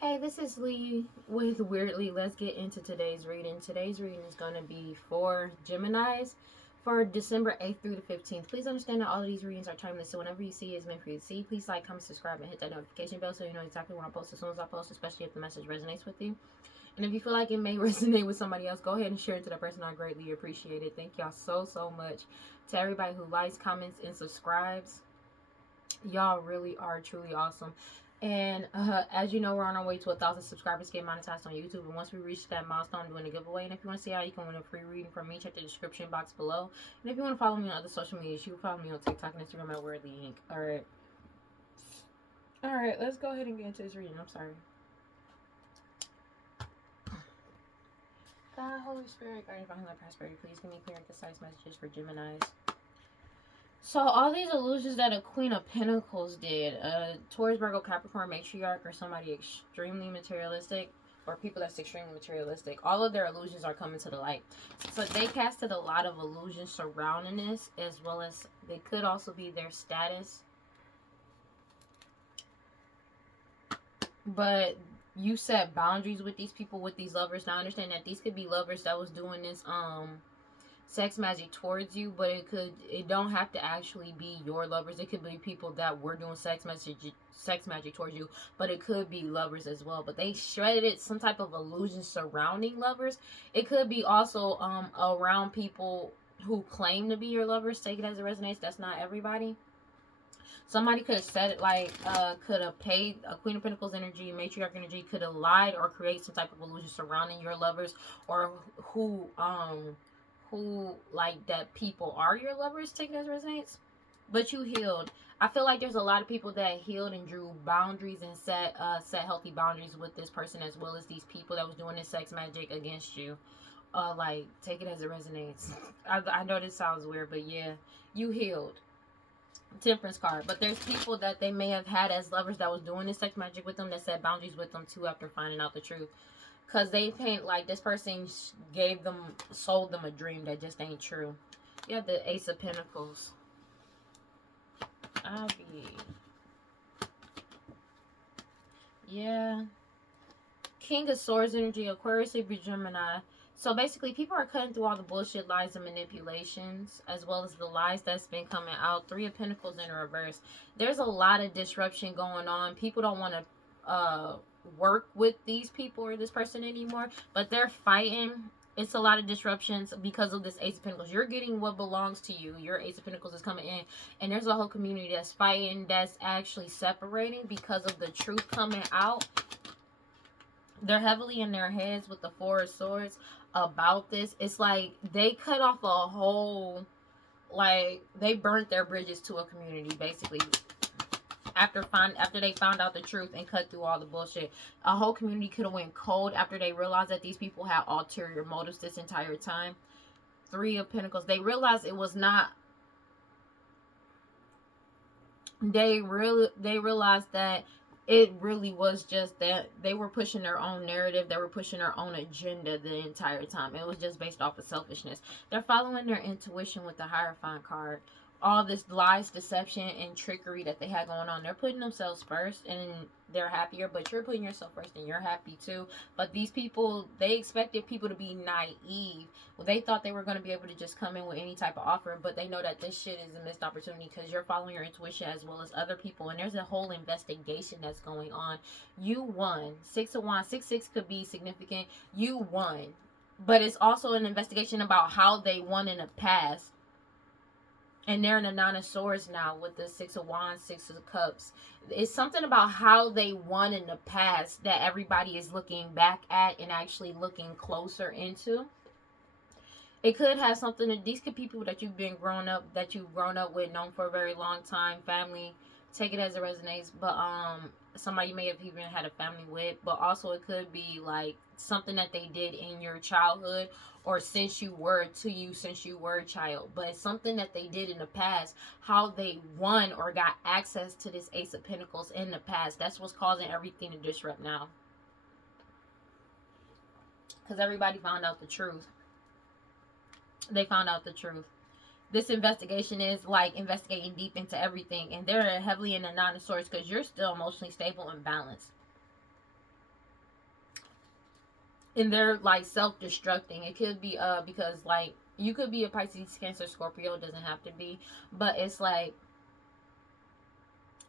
Hey, this is Lee with WeirdLee. Let's get into today's reading. Today's reading is going to be for Geminis for December 8th through the 15th. Please understand that all of these readings are timeless, so whenever you see it, it's meant for you to see. Please like, comment, subscribe, and hit that notification bell so you know exactly when I post as soon as I post, especially if the message resonates with you. And if you feel like it may resonate with somebody else, go ahead and share it to that person. I greatly appreciate it. Thank y'all so much. To everybody who likes, comments, and subscribes, y'all really are truly awesome. And as you know, we're on our way to 1,000 subscribers, get monetized on YouTube. And once we reach that milestone, I'm doing a giveaway. And if you want to see how you can win a free reading from me, check the description box below. And if you want to follow me on other social medias, you can follow me on TikTok and Instagram at WeirdLee Inc. Alright, let's go ahead and get into this reading. I'm sorry. God, Holy Spirit, guardian of my prosperity, please give me clear and concise messages for Geminis. So all these illusions that a Queen of Pentacles did, Taurus, Virgo, Capricorn, matriarch, or somebody extremely materialistic, or people that's extremely materialistic, all of their illusions are coming to the light. So they casted a lot of illusions surrounding this, as well as they could also be their status. But you set boundaries with these people, with these lovers. Now understand that these could be lovers that was doing this sex magic towards you, but it don't have to actually be your lovers. It could be people that were doing sex magic towards you, but it could be lovers as well. But they shredded some type of illusion surrounding lovers. It could be also around people who claim to be your lovers. Take it as it resonates. That's not everybody. Somebody could have said it like, could have paid a Queen of Pentacles energy, matriarch energy, could have lied or create some type of illusion surrounding your lovers, or who like that people are your lovers. Take it as resonates. But you healed. I feel like there's a lot of people that healed and drew boundaries and set healthy boundaries with this person, as well as these people that was doing this sex magic against you. Like, take it as it resonates. I know this sounds weird, but yeah, you healed. Temperance card. But there's people that they may have had as lovers that was doing this sex magic with them, that set boundaries with them too after finding out the truth. Because they paint like this person sold them a dream that just ain't true. You have the Ace of Pentacles. Yeah. King of Swords energy, Aquarius, Libra, Gemini. So basically, people are cutting through all the bullshit, lies, and manipulations, as well as the lies that's been coming out. Three of Pentacles in reverse. There's a lot of disruption going on. People don't want to work with these people or this person anymore, but they're fighting. It's a lot of disruptions because of this Ace of Pentacles. You're getting what belongs to you. Your Ace of Pentacles is coming in, and there's a whole community that's fighting, that's actually separating because of the truth coming out. They're heavily in their heads with the Four of Swords about this. It's like they cut off a whole, like, they burnt their bridges to a community, basically. After they found out the truth and cut through all the bullshit, a whole community could have went cold after they realized that these people had ulterior motives this entire time. Three of Pentacles. They realized it was not. They realized that it really was just that they were pushing their own narrative. They were pushing their own agenda the entire time. It was just based off of selfishness. They're following their intuition with the Hierophant card. All this lies, deception, and trickery that they had going on. They're putting themselves first and they're happier, but you're putting yourself first and you're happy too. But these people, they expected people to be naive. Well, they thought they were going to be able to just come in with any type of offer, but they know that this shit is a missed opportunity because you're following your intuition as well as other people. And there's a whole investigation that's going on. You won. Six of Wands. 6-6 could be significant. You won. But it's also an investigation about how they won in the past. And they're in the Nine of Swords now with the Six of Wands, Six of Cups. It's something about how they won in the past that everybody is looking back at and actually looking closer into. It could have something to, these could be people that you've grown up with, known for a very long time, family. Take it as it resonates. But somebody you may have even had a family with. But also it could be like something that they did in your childhood, or since you were a child. But it's something that they did in the past, how they won or got access to this Ace of Pentacles in the past. That's what's causing everything to disrupt now, because everybody found out the truth. They found out the truth. This investigation is like investigating deep into everything, and they're heavily in the Nine of Swords because you're still emotionally stable and balanced. and they're like self-destructing. It could be because like you could be a Pisces, Cancer, Scorpio, it doesn't have to be, but it's like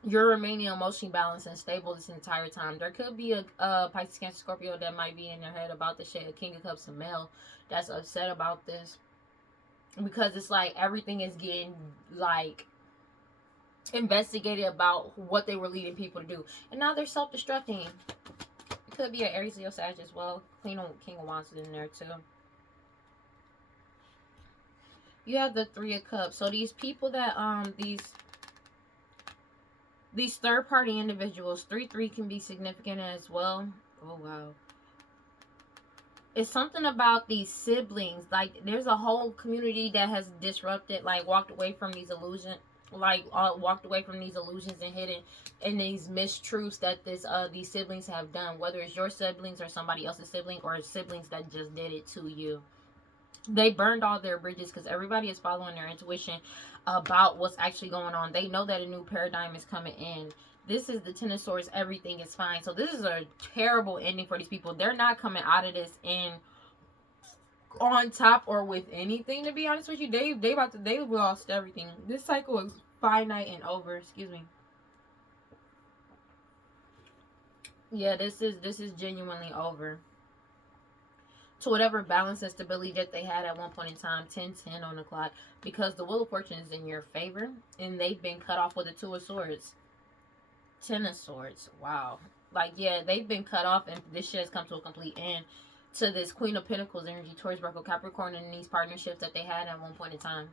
you're remaining emotionally balanced and stable this entire time. There could be a Pisces, Cancer, Scorpio that might be in their head about the shit. A King of Cups, a male that's upset about this, because it's like everything is getting like investigated about what they were leading people to do, and now they're self-destructing. It could be an Aries, Leo, Sag as well. King of Wands is in there too. You have the Three of Cups. So these people that these third-party individuals, 3-3 can be significant as well. Oh wow. It's something about these siblings. Like there's a whole community that has disrupted, like walked away from these illusions, walked away from these illusions and hidden and these mistruths that these siblings have done, whether it's your siblings or somebody else's sibling or siblings that just did it to you. They burned all their bridges because everybody is following their intuition about what's actually going on. They know that a new paradigm is coming in. This is the Ten of Swords. Everything is fine. So this is a terrible ending for these people. They're not coming out of this in on top or with anything, to be honest with you. They lost everything. This cycle is finite and over. Excuse me. Yeah, this is genuinely over. To whatever balance and stability that they had at one point in time. 10-10 on the clock, because the Wheel of Fortune is in your favor and they've been cut off with the Two of Swords. 10 of Swords. Wow. Like, yeah, they've been cut off and this shit has come to a complete end. To this Queen of Pentacles energy, Taurus, Virgo, Capricorn, and these partnerships that they had at one point in time.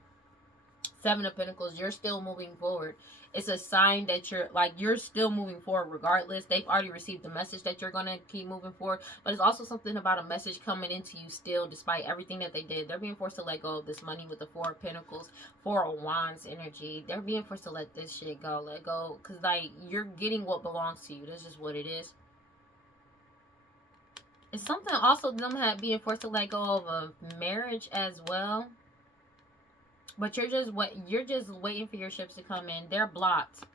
7 of Pentacles, you're still moving forward. It's a sign that you're still moving forward regardless. They've already received the message that you're going to keep moving forward. But it's also something about a message coming into you still, despite everything that they did. They're being forced to let go of this money with the 4 of Pentacles, 4 of Wands energy. They're being forced to let this shit go. Let go. Because, like, you're getting what belongs to you. That's just what it is. It's something also them being forced to let go of a marriage as well. But you're just waiting for your ships to come in. They're blocked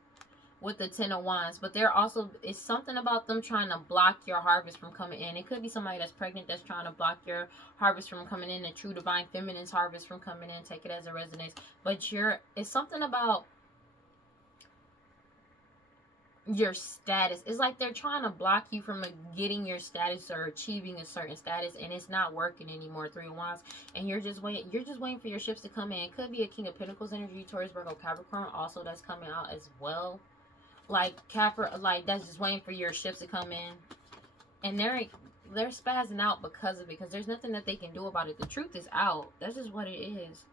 with the 10 of Wands. But they're also, it's something about them trying to block your harvest from coming in. It could be somebody that's pregnant that's trying to block your harvest from coming in. The true divine feminine's harvest from coming in. Take it as a resonance. But it's something about your status. It's like they're trying to block you from getting your status or achieving a certain status, and it's not working anymore. 3 of Wands, and you're just waiting for your ships to come in. It could be a King of Pentacles energy, Taurus, Virgo, Capricorn also that's coming out as well. Like like that's just waiting for your ships to come in, and they're spazzing out because of it, because there's nothing that they can do about it. The truth is out. That's just what it is.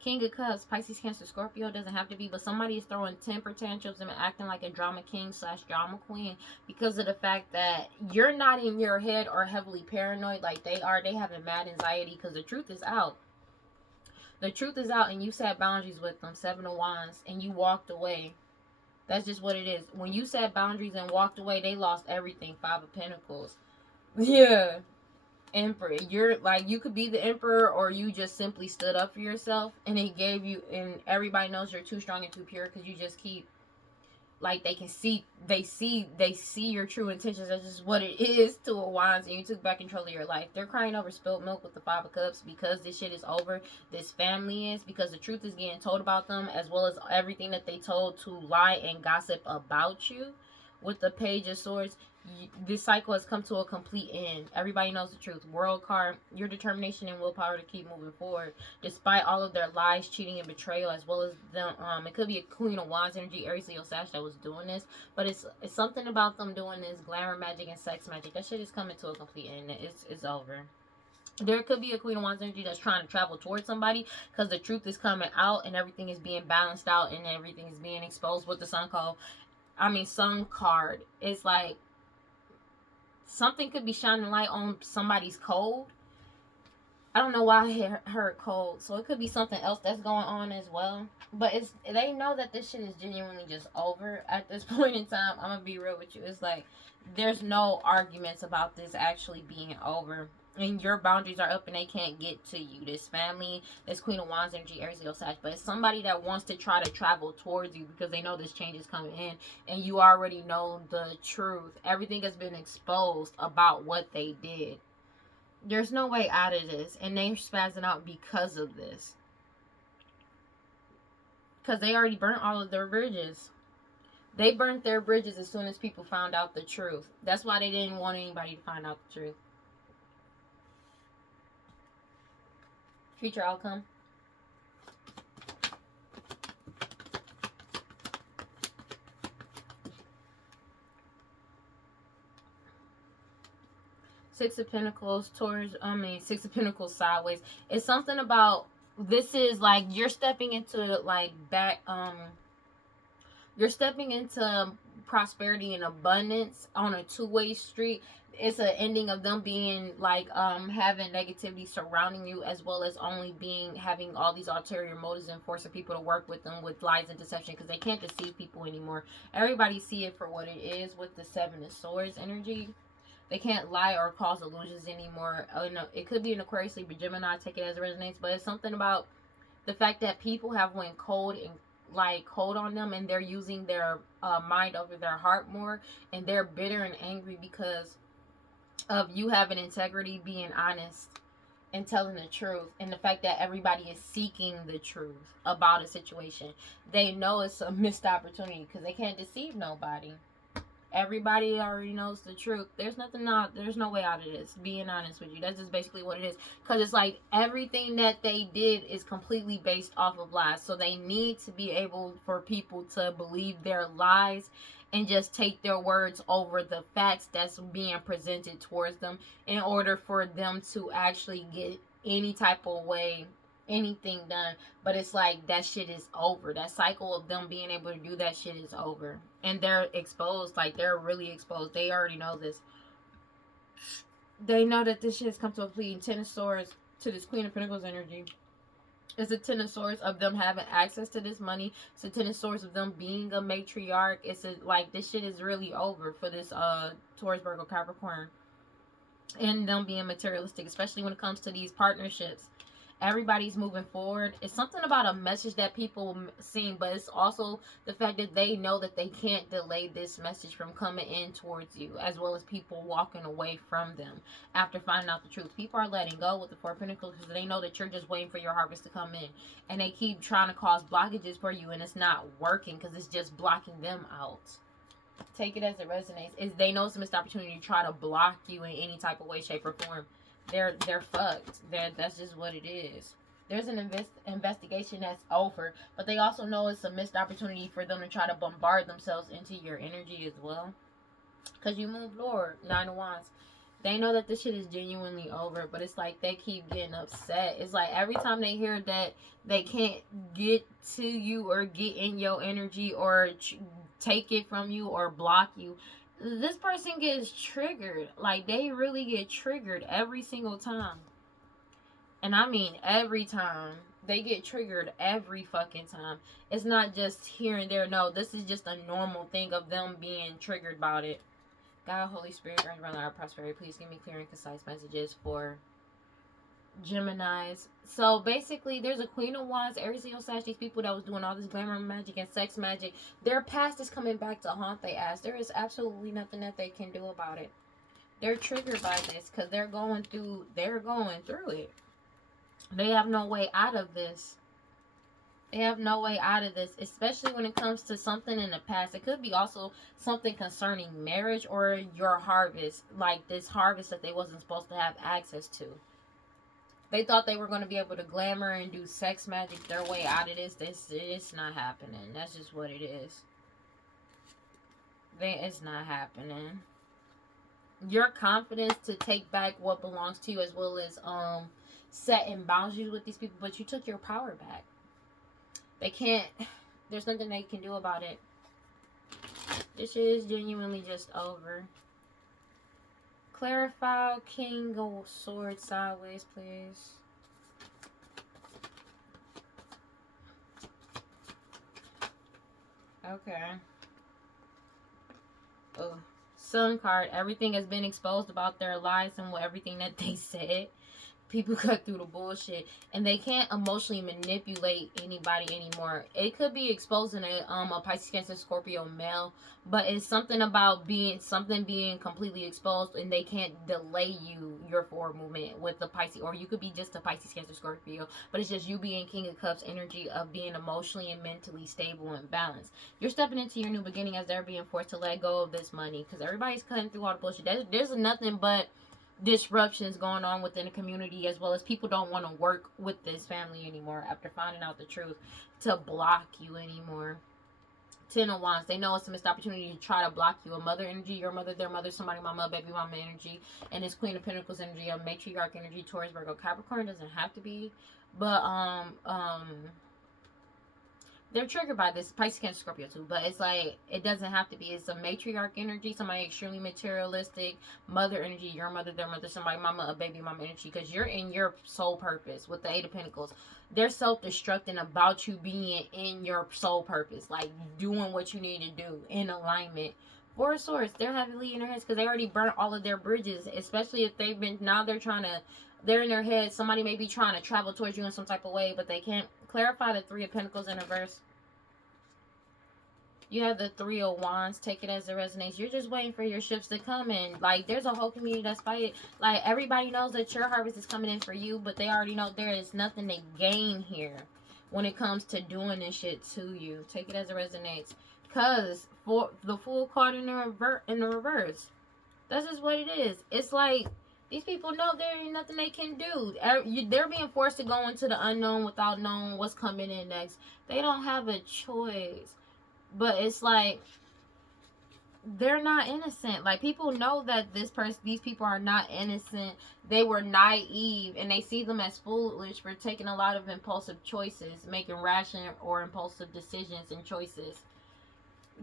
King of Cups, Pisces, Cancer, Scorpio, doesn't have to be, but somebody is throwing temper tantrums and acting like a drama king / drama queen because of the fact that you're not in your head or heavily paranoid like they are. They having mad anxiety because the truth is out. The truth is out, and you set boundaries with them. 7 of Wands, and you walked away. That's just what it is. When you set boundaries and walked away, they lost everything. 5 of Pentacles. Yeah. Emperor, you're like, you could be the emperor, or you just simply stood up for yourself, and it gave you, and everybody knows you're too strong and too pure because you just keep, like, they see your true intentions. That's just what it is. 2 of Wands, and you took back control of your life. They're crying over spilled milk with the 5 of Cups because this shit is over. This family is, because the truth is getting told about them, as well as everything that they told to lie and gossip about you. With the Page of Swords, this cycle has come to a complete end. Everybody knows the truth. World card, your determination and willpower to keep moving forward, despite all of their lies, cheating, and betrayal, as well as them. It could be a Queen of Wands energy, Aries, Leo, Sag that was doing this, but it's something about them doing this glamour magic and sex magic. That shit is coming to a complete end. It's over. There could be a Queen of Wands energy that's trying to travel towards somebody because the truth is coming out and everything is being balanced out and everything is being exposed with the Sun card. It's like something could be shining light on somebody's code. I don't know why I heard code, so it could be something else that's going on as well. But they know that this shit is genuinely just over at this point in time. I'm gonna be real with you. It's like there's no arguments about this actually being over. And your boundaries are up and they can't get to you. This family, this Queen of Wands energy, Aries, Leo, Sag. But it's somebody that wants to try to travel towards you because they know this change is coming in. And you already know the truth. Everything has been exposed about what they did. There's no way out of this. And they're spazzing out because of this. Because they already burnt all of their bridges. They burnt their bridges as soon as people found out the truth. That's why they didn't want anybody to find out the truth. Future outcome. Six of Pentacles towards, Six of Pentacles sideways. It's something about, this is like, you're stepping into, like, you're stepping into prosperity and abundance on a two-way street. It's an ending of them being like having negativity surrounding you, as well as only having all these ulterior motives and forcing people to work with them with lies and deception, because they can't deceive people anymore. Everybody see it for what it is with the Seven of Swords energy. They can't lie or cause illusions anymore. It could be an Aquarius, Libra, Gemini, take it as it resonates, but it's something about the fact that people have went cold on them, and they're using their mind over their heart more, and they're bitter and angry because of you having integrity, being honest, and telling the truth, and the fact that everybody is seeking the truth about a situation. They know it's a missed opportunity because they can't deceive nobody. Everybody already knows the truth. There's no way out of this. Being honest with you, that's just basically what it is. Because it's like everything that they did is completely based off of lies. So they need to be able for people to believe their lies and just take their words over the facts that's being presented towards them in order for them to actually get any type of way, anything done. But it's like that shit is over. That cycle of them being able to do that shit is over. And they're exposed. Like, they're really exposed. They already know this. They know that this shit has come to a complete Ten of Swords to this Queen of Pentacles energy. It's a Ten of Swords of them having access to this money. It's a Ten of Swords of them being a matriarch. It's like, this shit is really over for this Taurus, Virgo, Capricorn. And them being materialistic, especially when it comes to these partnerships. Everybody's moving forward. It's something about a message that people seen, but it's also the fact that they know that they can't delay this message from coming in towards you, as well as people walking away from them after finding out the truth. People are letting go with the Four of Pentacles because they know that you're just waiting for your harvest to come in, and they keep trying to cause blockages for you, and it's not working because it's just blocking them out. Take it as it resonates. They know it's a missed opportunity to try to block you in any type of way, shape, or form. They're fucked. That's just what it is. There's an investigation that's over, but they also know it's a missed opportunity for them to try to bombard themselves into your energy as well. Because you move Lord, Nine of Wands. They know that this shit is genuinely over, but it's like they keep getting upset. It's like every time they hear that they can't get to you or get in your energy or take it from you or block you, this person gets triggered. Like, they really get triggered every single time. And I mean every time. They get triggered every fucking time. It's not just here and there. No, this is just a normal thing of them being triggered about it. God, Holy Spirit, grant around our prosperity. Please give me clear and concise messages for Geminis. So basically, there's a Queen of Wands, Aries, Leo, Sag, these people that was doing all this glamour magic and sex magic. Their past is coming back to haunt their ass. There is absolutely nothing that they can do about it. They're triggered by this because they're going through it. They have no way out of this. They have no way out of this, especially when it comes to something in the past. It could be also something concerning marriage or your harvest, like this harvest that they wasn't supposed to have access to. They thought they were going to be able to glamour and do sex magic their way out of this. It's not happening. That's just what it is. It's not happening. Your confidence to take back what belongs to you, as well as setting boundaries with these people, but you took your power back. They can't. There's nothing they can do about it. This shit is genuinely just over. Clarify King of Swords sideways, please. Okay. Oh, Sun card. Everything has been exposed about their lies and everything that they said. People cut through the bullshit, and they can't emotionally manipulate anybody anymore. It could be exposing a Pisces, Cancer, Scorpio male, but it's something about being completely exposed, and they can't delay your forward movement with the Pisces. Or you could be just a Pisces, Cancer, Scorpio, but it's just you being King of Cups energy of being emotionally and mentally stable and balanced. You're stepping into your new beginning as they're being forced to let go of this money, because everybody's cutting through all the bullshit. There's nothing but disruptions going on within the community, as well as people don't want to work with this family anymore after finding out the truth, to block you anymore. 10 of Wands, they know it's a missed opportunity to try to block you. A mother energy, your mother, their mother, somebody, mama, baby mama energy, and it's Queen of Pentacles energy, a matriarch energy, Taurus, Virgo, Capricorn. Doesn't have to be, but they're triggered by this. Pisces, Cancer, Scorpio too, but it's like, it doesn't have to be. It's a matriarch energy, somebody extremely materialistic, mother energy, your mother, their mother, somebody, mama, a baby mama energy, because you're in your soul purpose with the Eight of Pentacles. They're self-destructing about you being in your soul purpose, like doing what you need to do in alignment. Four of Swords, they're heavily in their heads because they already burnt all of their bridges, especially if they've been, now they're in their head. Somebody may be trying to travel towards you in some type of way, but they can't. Clarify the Three of Pentacles in reverse. You have the Three of Wands. Take it as it resonates. You're just waiting for your ships to come in. Like, there's a whole community that's fighting. Like, everybody knows that your harvest is coming in for you, but they already know there is nothing to gain here when it comes to doing this shit to you. Take it as it resonates. Because for the Fool card in the reverse, that's just what it is. It's like, these people know there ain't nothing they can do. They're being forced to go into the unknown without knowing what's coming in next. They don't have a choice. But it's like, they're not innocent. Like, people know that these people are not innocent. They were naive, and they see them as foolish for taking a lot of impulsive choices, making rash or impulsive decisions and choices.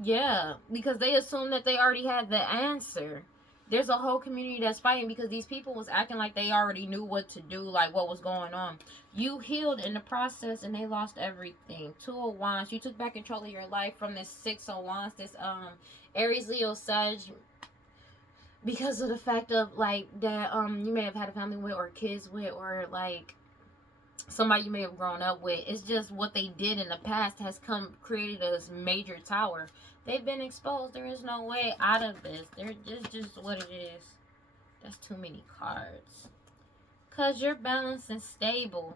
Yeah, because they assume that they already had the answer. There's a whole community that's fighting because these people was acting like they already knew what to do, like what was going on. You healed in the process, and they lost everything. Two of Wands, you took back control of your life from this Six of Wands, this Aries, Leo, Sag, because of the fact of like that you may have had a family with, or kids with, or like somebody you may have grown up with. It's just what they did in the past has created a major tower. They've been exposed. There is no way out of this. They're just what it is. That's too many cards. Because you're balanced and stable.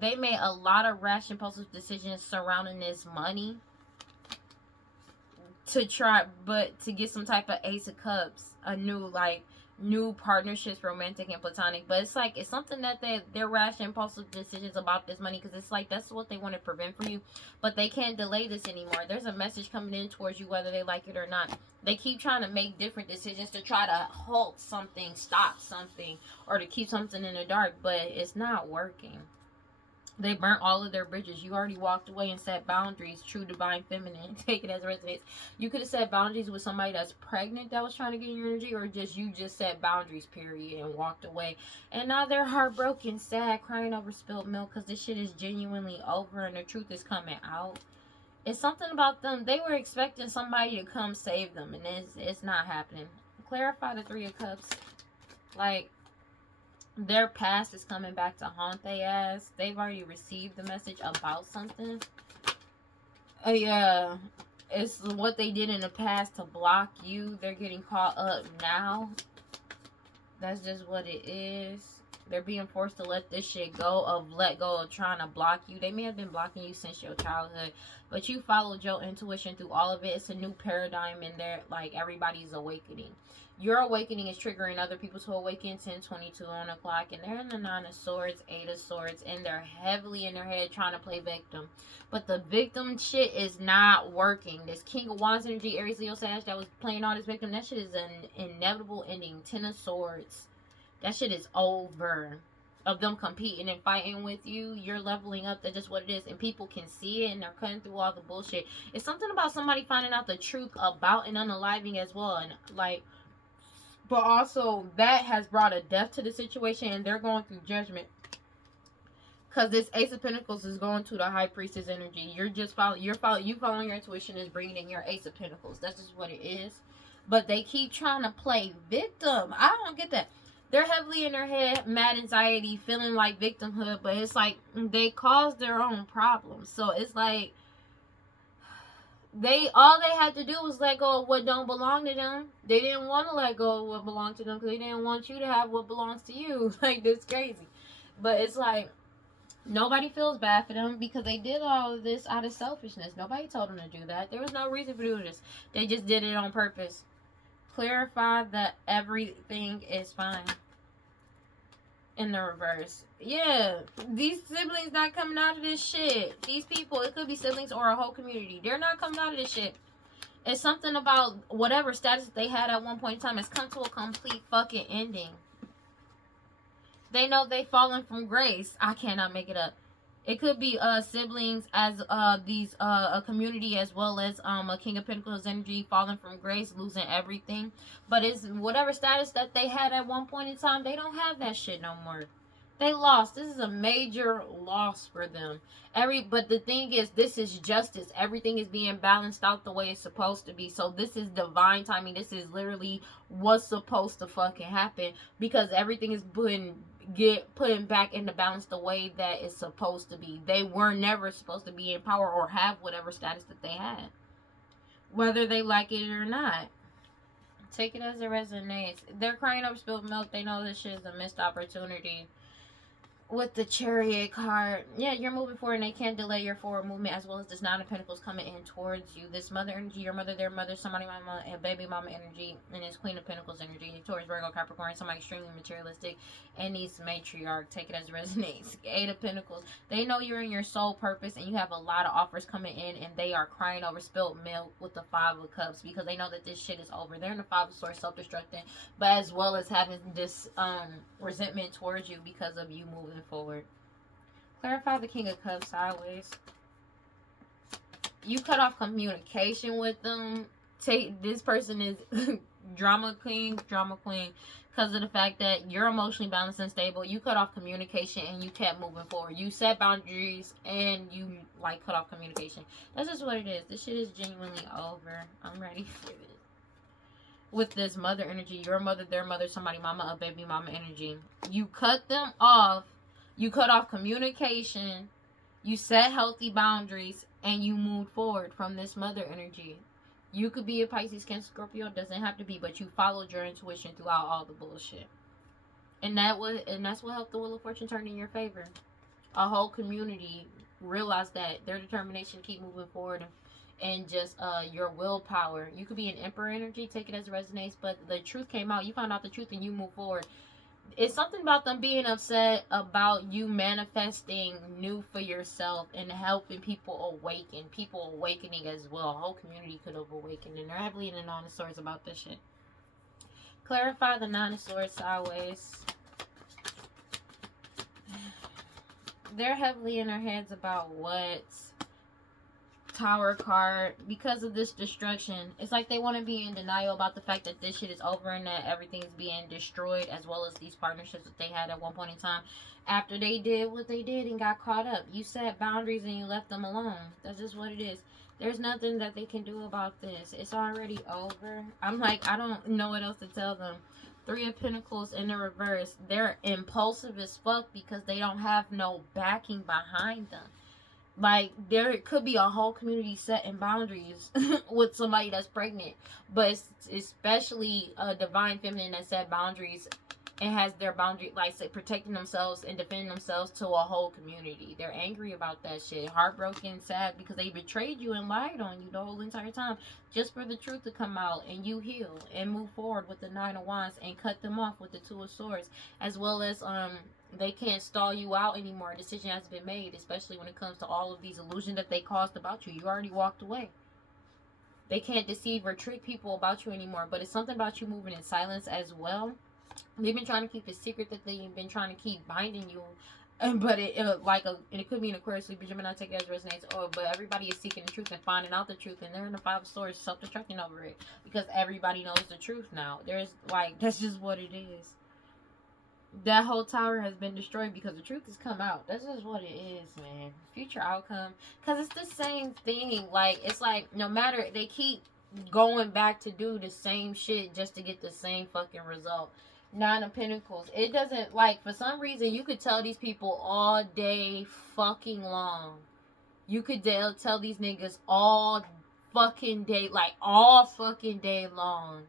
They made a lot of rash, impulsive decisions surrounding this money to get some type of Ace of Cups. A new partnerships, romantic and platonic. But it's like, it's something that they're rash, impulsive decisions about this money, because it's like, that's what they want to prevent from you, but they can't delay this anymore. There's a message coming in towards you, whether they like it or not. They keep trying to make different decisions to try to halt something, stop something, or to keep something in the dark, but it's not working. They burnt all of their bridges. You already walked away and set boundaries. True divine feminine. Take it as it resonates. You could have set boundaries with somebody that's pregnant that was trying to get your energy, or you just set boundaries, period, and walked away. And now they're heartbroken, sad, crying over spilled milk because this shit is genuinely over and the truth is coming out. It's something about them. They were expecting somebody to come save them, and it's not happening. Clarify the Three of Cups. Like, their past is coming back to haunt their ass. They've already received the message about something. Yeah, it's what they did in the past to block you. They're getting caught up now. That's just what it is. They're being forced to let this shit go, let go of trying to block you. They may have been blocking you since your childhood, but you followed your intuition through all of it. It's a new paradigm in there. Like, everybody's awakening. Your awakening is triggering other people to awaken. 10:22 on the clock, and they're in the Nine of Swords, Eight of Swords, and they're heavily in their head trying to play victim. But the victim shit is not working. This King of Wands energy, Aries, Leo, Sag, that was playing all this victim, that shit is an inevitable ending. 10 of Swords. That shit is over. Of them competing and fighting with you, you're leveling up. That's just what it is. And people can see it, and they're cutting through all the bullshit. It's something about somebody finding out the truth about an unaliving as well. And like, but also that has brought a death to the situation, and they're going through judgment. Because this Ace of Pentacles is going to the High Priestess energy. You following your intuition is bringing in your Ace of Pentacles. That's just what it is. But they keep trying to play victim. I don't get that. They're heavily in their head, mad anxiety, feeling like victimhood, but it's like they caused their own problems. So it's like all they had to do was let go of what don't belong to them. They didn't want to let go of what belonged to them because they didn't want you to have what belongs to you. Like, that's crazy. But it's like nobody feels bad for them because they did all of this out of selfishness. Nobody told them to do that. There was no reason for doing this. They just did it on purpose. Clarify that everything is fine. In the reverse. Yeah, these siblings not coming out of this shit. These people, it could be siblings or a whole community. They're not coming out of this shit. It's something about whatever status they had at one point in time has come to a complete fucking ending. They know they've fallen from grace. I cannot make it up. It could be siblings as a community as well as a King of Pentacles energy falling from grace, losing everything. But it's whatever status that they had at one point in time, they don't have that shit no more. They lost. This is a major loss for them. But the thing is, this is justice. Everything is being balanced out the way it's supposed to be. So this is divine timing. This is literally what's supposed to fucking happen because everything is putting back into balance the way that it's supposed to be. They were never supposed to be in power or have whatever status that they had, whether they like it or not. Take it as it resonates. They're crying over spilled milk. They know this shit is a missed opportunity. With the Chariot card, yeah, you're moving forward and they can't delay your forward movement, as well as this Nine of Pentacles coming in towards you. This mother energy, your mother, their mother, somebody mama, and baby mama energy, and this Queen of Pentacles energy, Taurus, Virgo, Capricorn, somebody extremely materialistic, and these matriarch. Take it as it resonates. Eight of Pentacles. They know you're in your soul purpose and you have a lot of offers coming in, and they are crying over spilled milk with the Five of Cups because they know that this shit is over. They're in the Five of Swords, self-destructing, but as well as having this resentment towards you because of you moving forward. Clarify the King of Cups sideways. You cut off communication with them. This person is drama queen, because of the fact that you're emotionally balanced and stable. You cut off communication and you kept moving forward. You set boundaries and you cut off communication. That's just what it is. This shit is genuinely over. I'm ready for it. With this mother energy, your mother, their mother, somebody mama, a baby mama energy. You cut them off. You cut off communication. You set healthy boundaries and you moved forward from this mother energy. You could be a Pisces, Cancer, Scorpio. It doesn't have to be, but you followed your intuition throughout all the bullshit. And that's what helped the Wheel of Fortune turn in your favor. A whole community realized that their determination to keep moving forward and just your willpower. You could be an Emperor energy, take it as it resonates, but the truth came out. You found out the truth and you move forward. It's something about them being upset about you manifesting new for yourself and helping people awaken. People awakening as well. A whole community could have awakened, and they're heavily in the Nine of Swords about this shit. Clarify the Nine of Swords sideways. They're heavily in their heads about what Tower card, because of this destruction. It's like they want to be in denial about the fact that this shit is over and that everything's being destroyed, as well as these partnerships that they had at one point in time after they did what they did and got caught up. You set boundaries and you left them alone. That's just what it is. There's nothing that they can do about this. It's already over. I'm like, I don't know what else to tell them. Three of Pentacles in the reverse. They're impulsive as fuck because they don't have no backing behind them. Like, there could be a whole community setting boundaries with somebody that's pregnant. But it's especially a divine feminine that set boundaries and has their boundary, like, protecting themselves and defending themselves to a whole community. They're angry about that shit. Heartbroken, sad, because they betrayed you and lied on you the whole entire time. Just for the truth to come out and you heal and move forward with the Nine of Wands and cut them off with the Two of Swords. As well as, they can't stall you out anymore. A decision has been made, especially when it comes to all of these illusions that they caused about you. You already walked away. They can't deceive or trick people about you anymore. But it's something about you moving in silence as well. They've been trying to keep a secret that they've been trying to keep binding you. But it could be an Aquarius, Libra, Gemini, take it as it resonates. But everybody is seeking the truth and finding out the truth. And they're in the Five of Swords, self-destructing over it. Because everybody knows the truth now. That's just what it is. That whole tower has been destroyed because the truth has come out. That's just what it is, man. Future outcome. Because it's the same thing. It's like, no matter, they keep going back to do the same shit just to get the same fucking result. Nine of Pentacles. It doesn't, like, for some reason, you could tell these people all day fucking long. You could tell these niggas all fucking day, like, all fucking day long.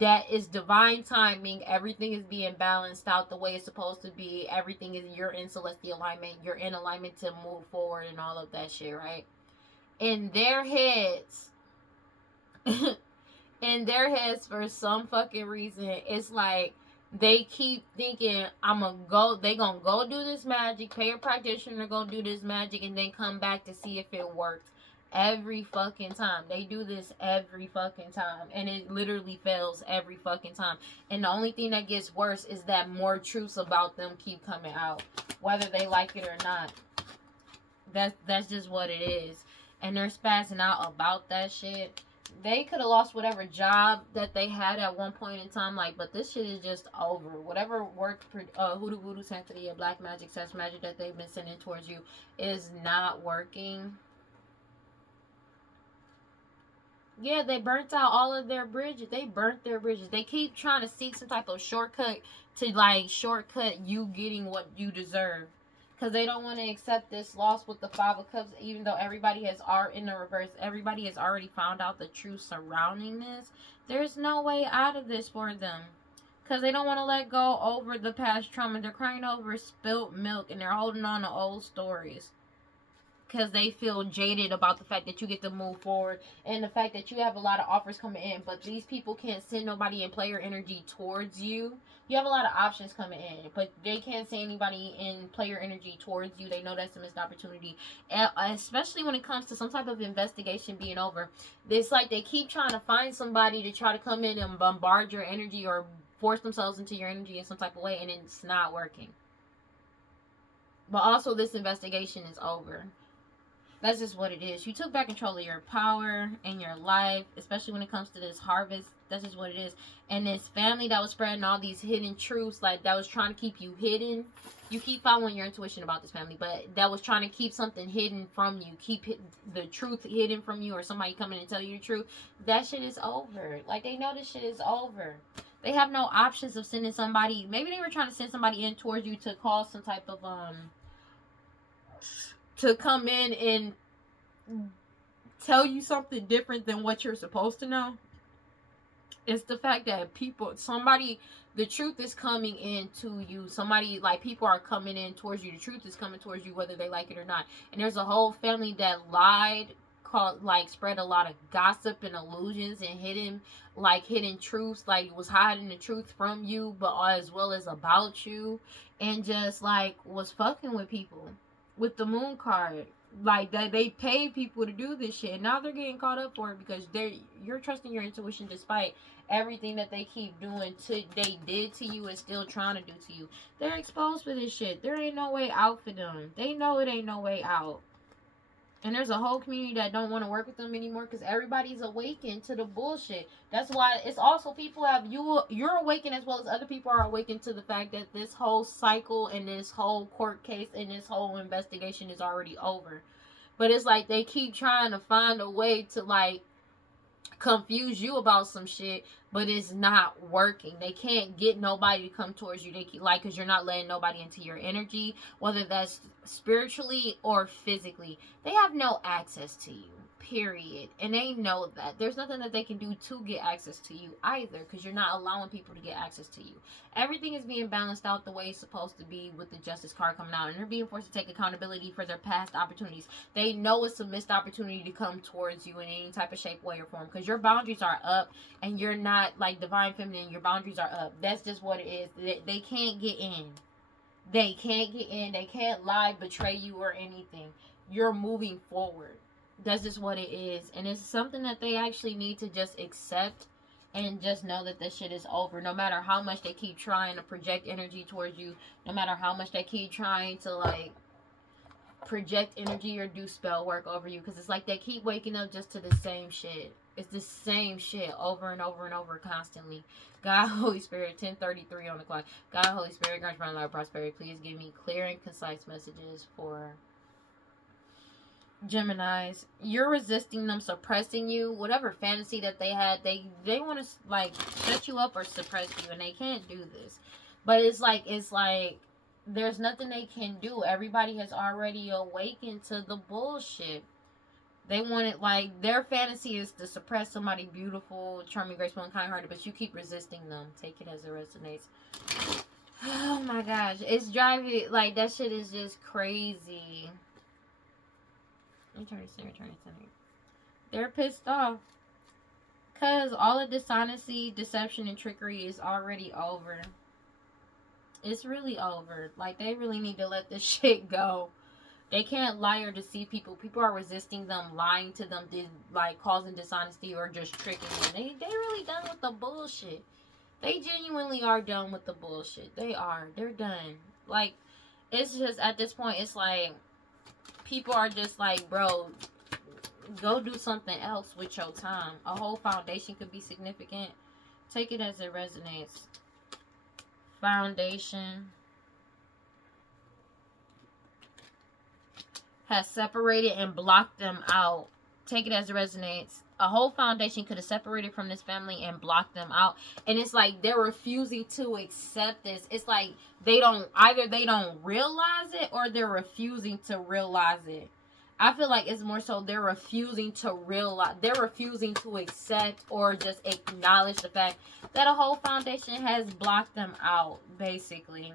That is divine timing. Everything is being balanced out the way it's supposed to be. Everything is, you're in celestial alignment. You're in alignment to move forward and all of that shit, right? In their heads, in their heads, for some fucking reason, it's like they keep thinking, they gonna go do this magic, pay a practitioner, go do this magic, and then come back to see if it works. Every fucking time. They do this every fucking time. And it literally fails every fucking time. And the only thing that gets worse is that more truths about them keep coming out. Whether they like it or not. That's just what it is. And they're spazzing out about that shit. They could have lost whatever job that they had at one point in time, like, but this shit is just over. Whatever work, hoodoo voodoo sanctity, black magic, sex magic that they've been sending towards you is not working. Yeah, they burnt out all of their bridges. They burnt their bridges. They keep trying to seek some type of shortcut to, like, shortcut you getting what you deserve. Because they don't want to accept this loss with the Five of Cups, even though everybody has in the reverse, everybody has already found out the truth surrounding this. There's no way out of this for them. Because they don't want to let go over the past trauma. They're crying over spilt milk, and they're holding on to old stories. Because they feel jaded about the fact that you get to move forward and the fact that you have a lot of offers coming in, but these people can't send nobody in player energy towards you. You have a lot of options coming in, but they can't send anybody in player energy towards you. They know that's a missed opportunity, especially when it comes to some type of investigation being over. It's like they keep trying to find somebody to try to come in and bombard your energy or force themselves into your energy in some type of way, and it's not working. But also, this investigation is over. That's just what it is. You took back control of your power and your life, especially when it comes to this harvest. That's just what it is. And this family that was spreading all these hidden truths, like, that was trying to keep you hidden. You keep following your intuition about this family, but that was trying to keep something hidden from you. Keep the truth hidden from you, or somebody coming and tell you the truth. That shit is over. Like, they know this shit is over. They have no options of sending somebody. Maybe they were trying to send somebody in towards you to cause some type of, to come in and tell you something different than what you're supposed to know. It's the fact that the truth is coming into you. Somebody, like, people are coming in towards you. The truth is coming towards you, whether they like it or not. And there's a whole family that lied, spread a lot of gossip and illusions and hidden truths, like, was hiding the truth from you, but as well as about you, and just, like, was fucking with people with the moon card. Like, that they pay people to do this shit, and now they're getting caught up for it because you're trusting your intuition despite everything that they keep doing they did to you and still trying to do to you. They're exposed for this shit. There ain't no way out for them. They know it ain't no way out. And there's a whole community that don't want to work with them anymore because everybody's awakened to the bullshit. That's why it's also people you're awakened as well as other people are awakened to the fact that this whole cycle and this whole court case and this whole investigation is already over. But it's like they keep trying to find a way to, like, confuse you about some shit, but it's not working. They can't get nobody to come towards you. They keep, like, because you're not letting nobody into your energy, whether that's spiritually or physically. They have no access to you, period. And they know that. There's nothing that they can do to get access to you either, because you're not allowing people to get access to you. Everything is being balanced out the way it's supposed to be with the Justice card coming out, and they're being forced to take accountability for their past opportunities. They know it's a missed opportunity to come towards you in any type of shape, way, or form, because your boundaries are up, and you're not, like, divine feminine. Your boundaries are up. That's just what it is. They can't get in. They can't get in. They can't lie, betray you, or anything. You're moving forward. That's just what it is. And it's something that they actually need to just accept and just know that this shit is over. No matter how much they keep trying to project energy towards you, no matter how much they keep trying to, like, project energy or do spell work over you, because it's like they keep waking up just to the same shit. It's the same shit over and over and over constantly. God, Holy Spirit, 10:33 on the clock. God, Holy Spirit, grant my life prosperity. Please give me clear and concise messages for Geminis, you're resisting them suppressing you. Whatever fantasy that they had, they want to like shut you up or suppress you, and they can't do this. But it's like there's nothing they can do. Everybody has already awakened to the bullshit. They want it, like their fantasy is to suppress somebody beautiful, charming, graceful, and kind-hearted, but you keep resisting them. Take it as it resonates. Oh my gosh, it's driving, like that shit is just crazy. Returning center. They're pissed off. Because all of dishonesty, deception, and trickery is already over. It's really over. Like, they really need to let this shit go. They can't lie or deceive people. People are resisting them, lying to them, like, causing dishonesty or just tricking them. They really done with the bullshit. They genuinely are done with the bullshit. They are. They're done. Like, it's just, at this point, it's like, people are just like, bro, go do something else with your time. A whole foundation could be significant. Take it as it resonates. Foundation has separated and blocked them out. Take it as it resonates. A whole foundation could have separated from this family and blocked them out. And it's like they're refusing to accept this. It's like either they don't realize it or they're refusing to realize it. I feel like it's more so they're refusing to realize, they're refusing to accept or just acknowledge the fact that a whole foundation has blocked them out, basically,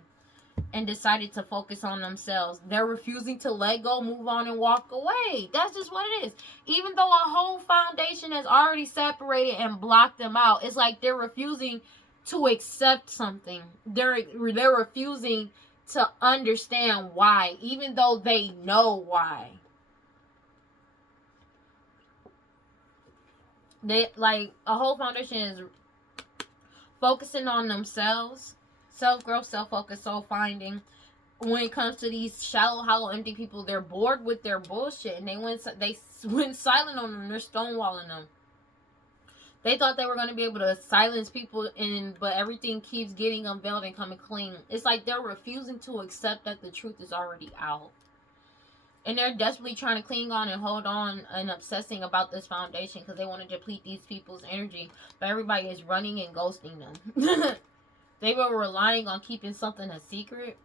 and decided to focus on themselves. They're refusing to let go, move on, and walk away. That's just what it is. Even though a whole foundation has already separated and blocked them out, it's like they're refusing to accept something. They're refusing to understand why, even though they know why. They, like, a whole foundation is focusing on themselves, self-growth, self-focus, soul-finding. When it comes to these shallow, hollow, empty people, they're bored with their bullshit, and they went silent on them. They're stonewalling them. They thought they were going to be able to silence people, but everything keeps getting unveiled and coming clean. It's like they're refusing to accept that the truth is already out. And they're desperately trying to cling on and hold on and obsessing about this foundation because they want to deplete these people's energy. But everybody is running and ghosting them. They were relying on keeping something a secret.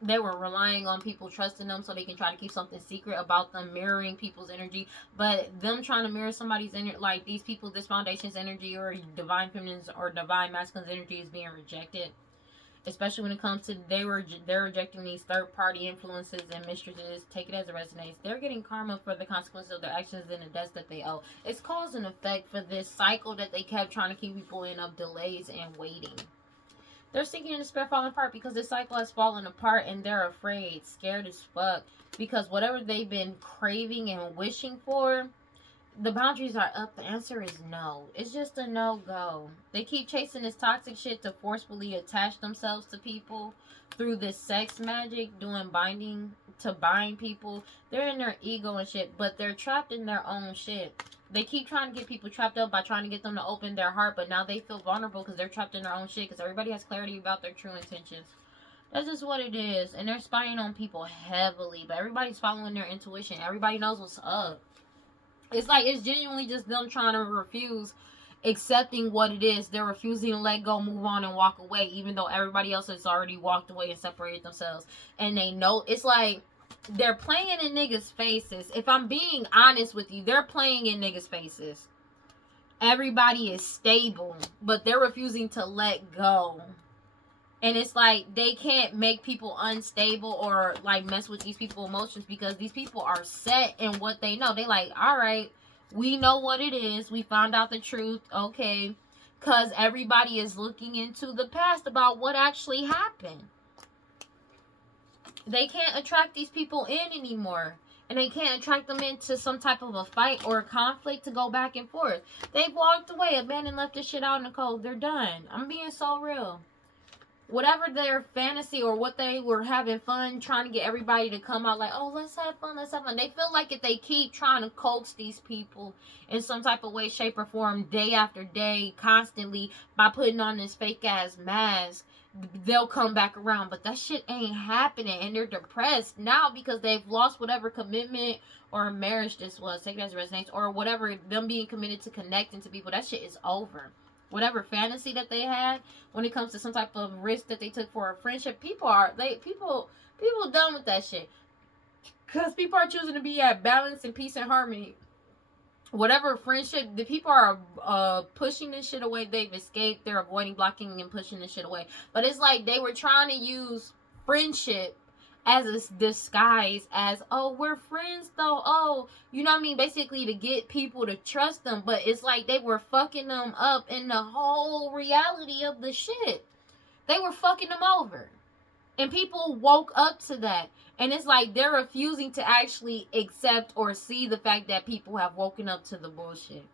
They were relying on people trusting them so they can try to keep something secret about them, mirroring people's energy. But them trying to mirror somebody's energy, like these people, this foundation's energy or divine feminine's or divine masculine's energy is being rejected. Especially when it comes to they're rejecting these third-party influences and mistresses. Take it as it resonates. They're getting karma for the consequences of their actions and the debts that they owe. It's cause and effect for this cycle that they kept trying to keep people in of delays and waiting. They're sinking in despair, falling apart because this cycle has fallen apart and they're afraid, scared as fuck. Because whatever they've been craving and wishing for, the boundaries are up. The answer is no. It's just a no-go. They keep chasing this toxic shit to forcefully attach themselves to people through this sex magic, doing binding to bind people. They're in their ego and shit, but they're trapped in their own shit. They keep trying to get people trapped up by trying to get them to open their heart, but now they feel vulnerable because they're trapped in their own shit because everybody has clarity about their true intentions. That's just what it is. And they're spying on people heavily, but everybody's following their intuition. Everybody knows what's up. It's like it's genuinely just them trying to refuse accepting what it is. They're refusing to let go, move on, and walk away, even though everybody else has already walked away and separated themselves. And they know it's like they're playing in niggas' faces. If I'm being honest with you, they're playing in niggas' faces. Everybody is stable, but they're refusing to let go. And it's like they can't make people unstable or like mess with these people's emotions because these people are set in what they know. They like, all right, we know what it is. We found out the truth. Okay. Because everybody is looking into the past about what actually happened. They can't attract these people in anymore. And they can't attract them into some type of a fight or a conflict to go back and forth. They've walked away, abandoned, left this shit out in the cold. They're done. I'm being so real. whatever their fantasy or what they were having fun trying to get everybody to come out like, oh, let's have fun, let's have fun. They feel like if they keep trying to coax these people in some type of way, shape, or form, day after day, constantly, by putting on this fake ass mask, they'll come back around. But that shit ain't happening, and they're depressed now because they've lost whatever commitment or marriage this was, take it as it resonates, or whatever, them being committed to connecting to people. That shit is over. Whatever fantasy that they had when it comes to some type of risk that they took for a friendship, people done with that shit, because people are choosing to be at balance and peace and harmony. Whatever friendship, the people are pushing this shit away. They've escaped. They're avoiding, blocking, and pushing this shit away. But it's like they were trying to use friendship as a disguise as, oh, we're friends though, oh, you know what I mean, basically to get people to trust them. But it's like they were fucking them up in the whole reality of the shit. They were fucking them over, and people woke up to that. And it's like they're refusing to actually accept or see the fact that people have woken up to the bullshit,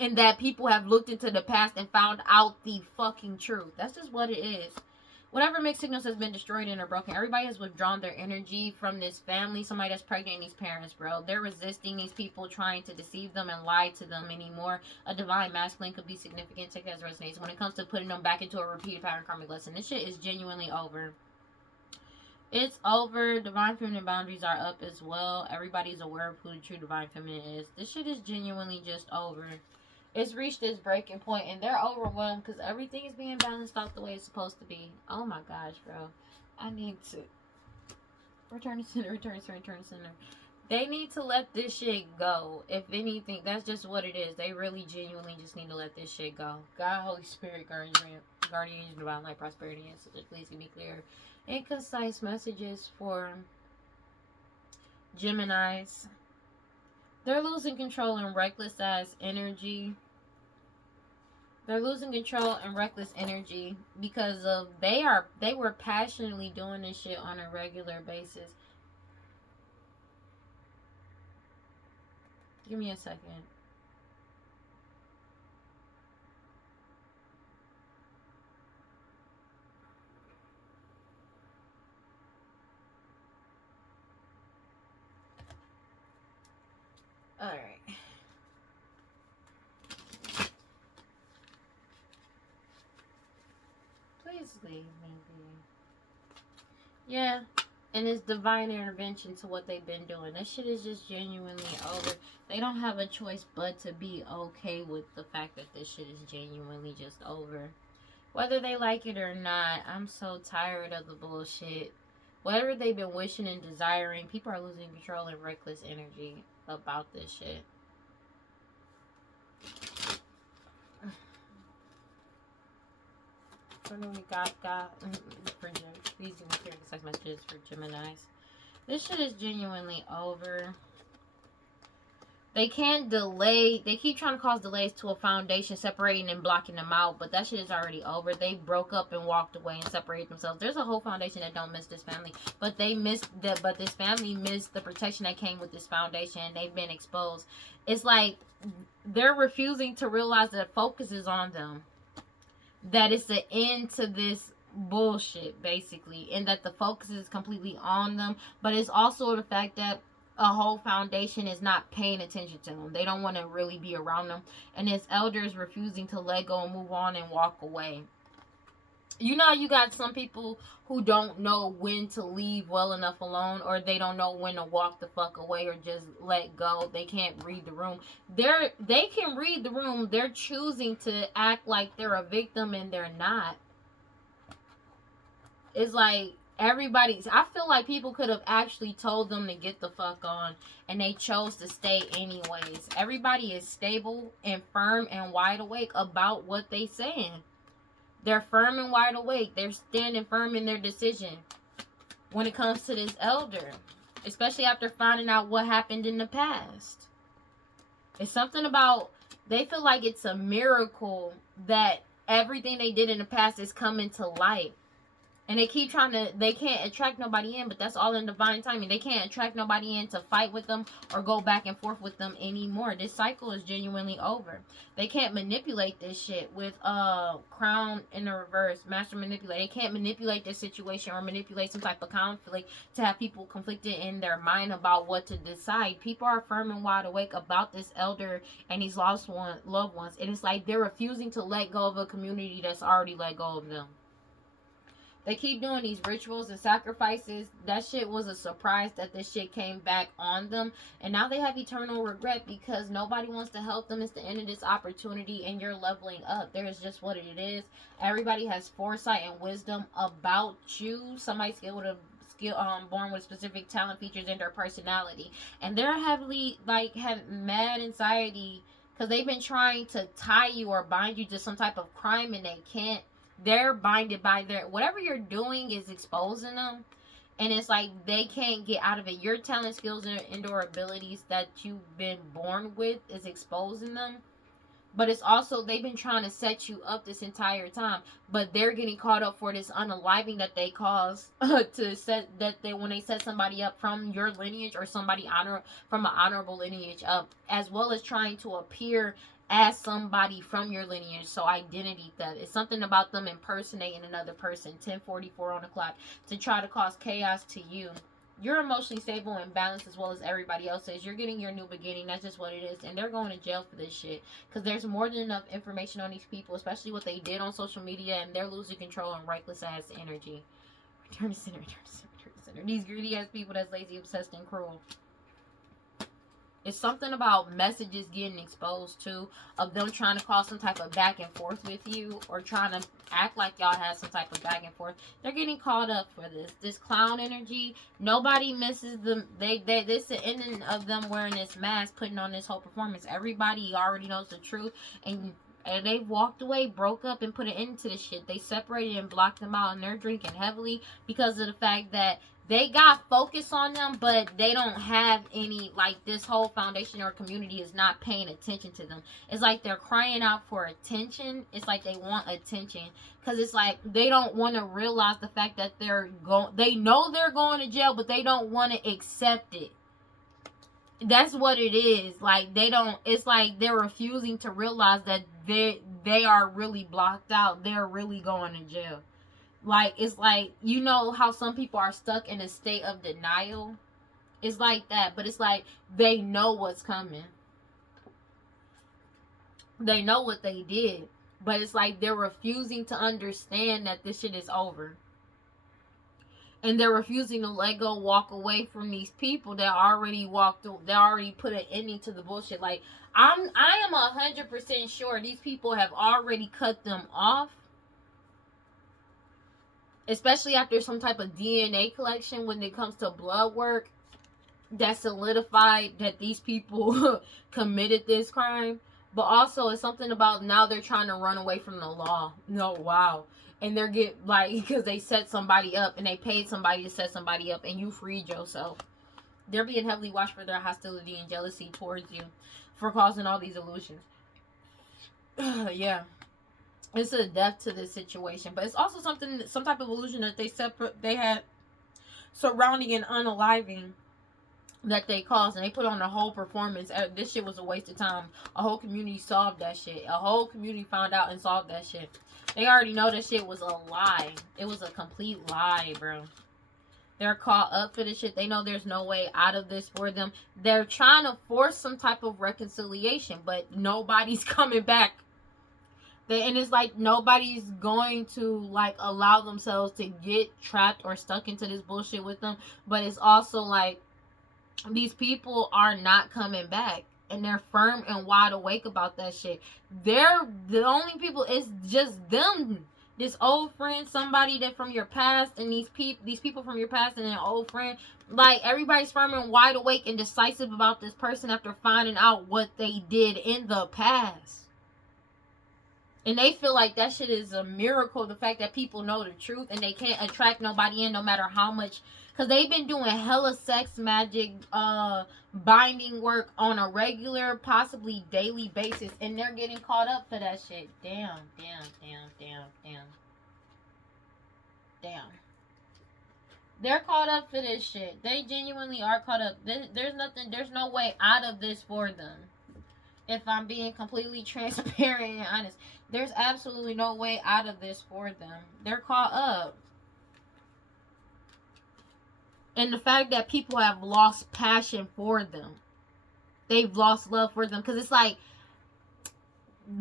and that people have looked into the past and found out the fucking truth. That's just what it is. Whatever mixed signals has been destroyed and are broken. Everybody has withdrawn their energy from this family. Somebody that's pregnant and these parents, bro. They're resisting these people trying to deceive them and lie to them anymore. A divine masculine could be significant. Take that as resonates. When it comes to putting them back into a repeated pattern karmic lesson, this shit is genuinely over. It's over. Divine feminine boundaries are up as well. Everybody's aware of who the true divine feminine is. This shit is genuinely just over. It's reached this breaking point, and they're overwhelmed because everything is being balanced out the way it's supposed to be. Oh my gosh, bro. I need to return to center, return to center, return to center. They need to let this shit go. If anything, that's just what it is. They really genuinely just need to let this shit go. God, Holy Spirit, guardian, divine light, prosperity, and please give me clear and concise messages for Geminis. They're losing control and reckless ass energy. They're losing control and reckless energy because of they were passionately doing this shit on a regular basis. Give me a second. All right. Please leave me be. Yeah. And it's divine intervention to what they've been doing. This shit is just genuinely over. They don't have a choice but to be okay with the fact that this shit is genuinely just over. Whether they like it or not, I'm so tired of the bullshit. Whatever they've been wishing and desiring, people are losing control and reckless energy about this shit. Please give me clear concise messages for Geminis. This shit is genuinely over. They can't delay. They keep trying to cause delays to a foundation, separating and blocking them out. But that shit is already over. They broke up and walked away and separated themselves. There's a whole foundation that don't miss this family. But they missed the. But this family missed the protection that came with this foundation. They've been exposed. It's like they're refusing to realize that focus is on them. That it's the end to this bullshit, basically. And that the focus is completely on them. But it's also the fact that a whole foundation is not paying attention to them. They don't want to really be around them. And his elders refusing to let go and move on and walk away. You know, you got some people who don't know when to leave well enough alone, or they don't know when to walk the fuck away or just let go. They can't read the room. They can read the room. They're choosing to act like they're a victim and they're not. It's like I feel like people could have actually told them to get the fuck on, and they chose to stay anyways. Everybody is stable and firm and wide awake about what they saying. They're firm and wide awake. They're standing firm in their decision when it comes to this elder, especially after finding out what happened in the past. It's something about, they feel like it's a miracle that everything they did in the past is coming to light. And they keep trying to, they can't attract nobody in, but that's all in divine timing. They can't attract nobody in to fight with them or go back and forth with them anymore. This cycle is genuinely over. They can't manipulate this shit with crown in the reverse, master manipulate. They can't manipulate this situation or manipulate some type of conflict to have people conflicted in their mind about what to decide. People are firm and wide awake about this elder and these loved ones. And it's like they're refusing to let go of a community that's already let go of them. They keep doing these rituals and sacrifices. That shit was a surprise that this shit came back on them. And now they have eternal regret because nobody wants to help them. It's the end of this opportunity and you're leveling up. There is just what it is. Everybody has foresight and wisdom about you. Somebody's born with specific talent, features, in their personality. And they're heavily, like, have mad anxiety because they've been trying to tie you or bind you to some type of crime and they can't. They're binded by their, whatever you're doing is exposing them, and it's like they can't get out of it. Your talent, skills, and indoor abilities that you've been born with is exposing them, but it's also they've been trying to set you up this entire time, but they're getting caught up for this unaliving that they cause to set that they when they set somebody up from your lineage or somebody from an honorable lineage up, as well as trying to appear as somebody from your lineage. So identity theft. It's something about them impersonating another person. 10:44 on the clock to try to cause chaos to you. You're emotionally stable and balanced as well as everybody else is. You're getting your new beginning. That's just what it is. And they're going to jail for this shit. Because there's more than enough information on these people, especially what they did on social media, and they're losing control and reckless ass energy. Return to center, return to center, return to center. These greedy ass people that's lazy, obsessed, and cruel. It's something about messages getting exposed to, of them trying to cause some type of back and forth with you, or trying to act like y'all have some type of back and forth. They're getting caught up for this clown energy. Nobody misses them. This is the ending of them wearing this mask, putting on this whole performance. Everybody already knows the truth, and they walked away, broke up, and put an end to this shit. They separated and blocked them out, and they're drinking heavily because of the fact that they got focus on them, but they don't have any, like, this whole foundation or community is not paying attention to them. It's like they're crying out for attention. It's like they want attention because it's like they don't want to realize the fact that they know they're going to jail, but they don't want to accept it. That's what it is. Like, they don't, it's like they're refusing to realize that they are really blocked out. They're really going to jail. Like, it's like, you know how some people are stuck in a state of denial? It's like that, but it's like they know what's coming. They know what they did, but it's like they're refusing to understand that this shit is over. And they're refusing to let go, walk away from these people that already put an ending to the bullshit. Like, I am 100% sure these people have already cut them off. Especially after some type of DNA collection when it comes to blood work that solidified that these people committed this crime. But also it's something about now they're trying to run away from the law. No, wow. And they're because they set somebody up and they paid somebody to set somebody up and you freed yourself. They're being heavily watched for their hostility and jealousy towards you for causing all these illusions. Yeah. It's a depth to this situation, but it's also some type of illusion that they had surrounding and unaliving that they caused, and they put on a whole performance. This shit was a waste of time. A whole community solved that shit. A whole community found out and solved that shit. They already know that shit was a lie. It was a complete lie, bro. They're caught up for this shit. They know there's no way out of this for them. They're trying to force some type of reconciliation, but nobody's coming back. And it's like nobody's going to, like, allow themselves to get trapped or stuck into this bullshit with them. But it's also like these people are not coming back, and they're firm and wide awake about that shit. They're the only people. It's just them. This old friend, somebody that from your past, and these people from your past and an old friend. Like, everybody's firm and wide awake and decisive about this person after finding out what they did in the past. And they feel like that shit is a miracle. The fact that people know the truth and they can't attract nobody in no matter how much. Because they've been doing hella sex magic, binding work on a regular, possibly daily basis. And they're getting caught up for that shit. Damn. Damn. They're caught up for this shit. They genuinely are caught up. There's no way out of this for them. If I'm being completely transparent and honest, there's absolutely no way out of this for them. They're caught up. And the fact that people have lost passion for them. They've lost love for them. Because it's like,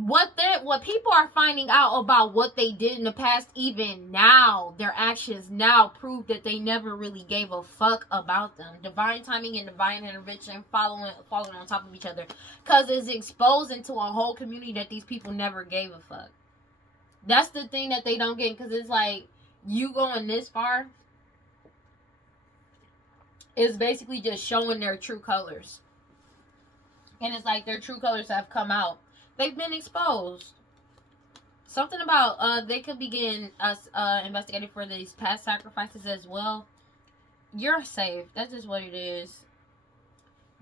what people are finding out about what they did in the past, even now, their actions now prove that they never really gave a fuck about them. Divine timing and divine intervention following on top of each other, because it's exposing to a whole community that these people never gave a fuck. That's the thing that they don't get, because it's like, you going this far is basically just showing their true colors, and it's like their true colors have come out. They've been exposed. Something about they could begin us investigating for these past sacrifices as well. You're safe. That's just what it is.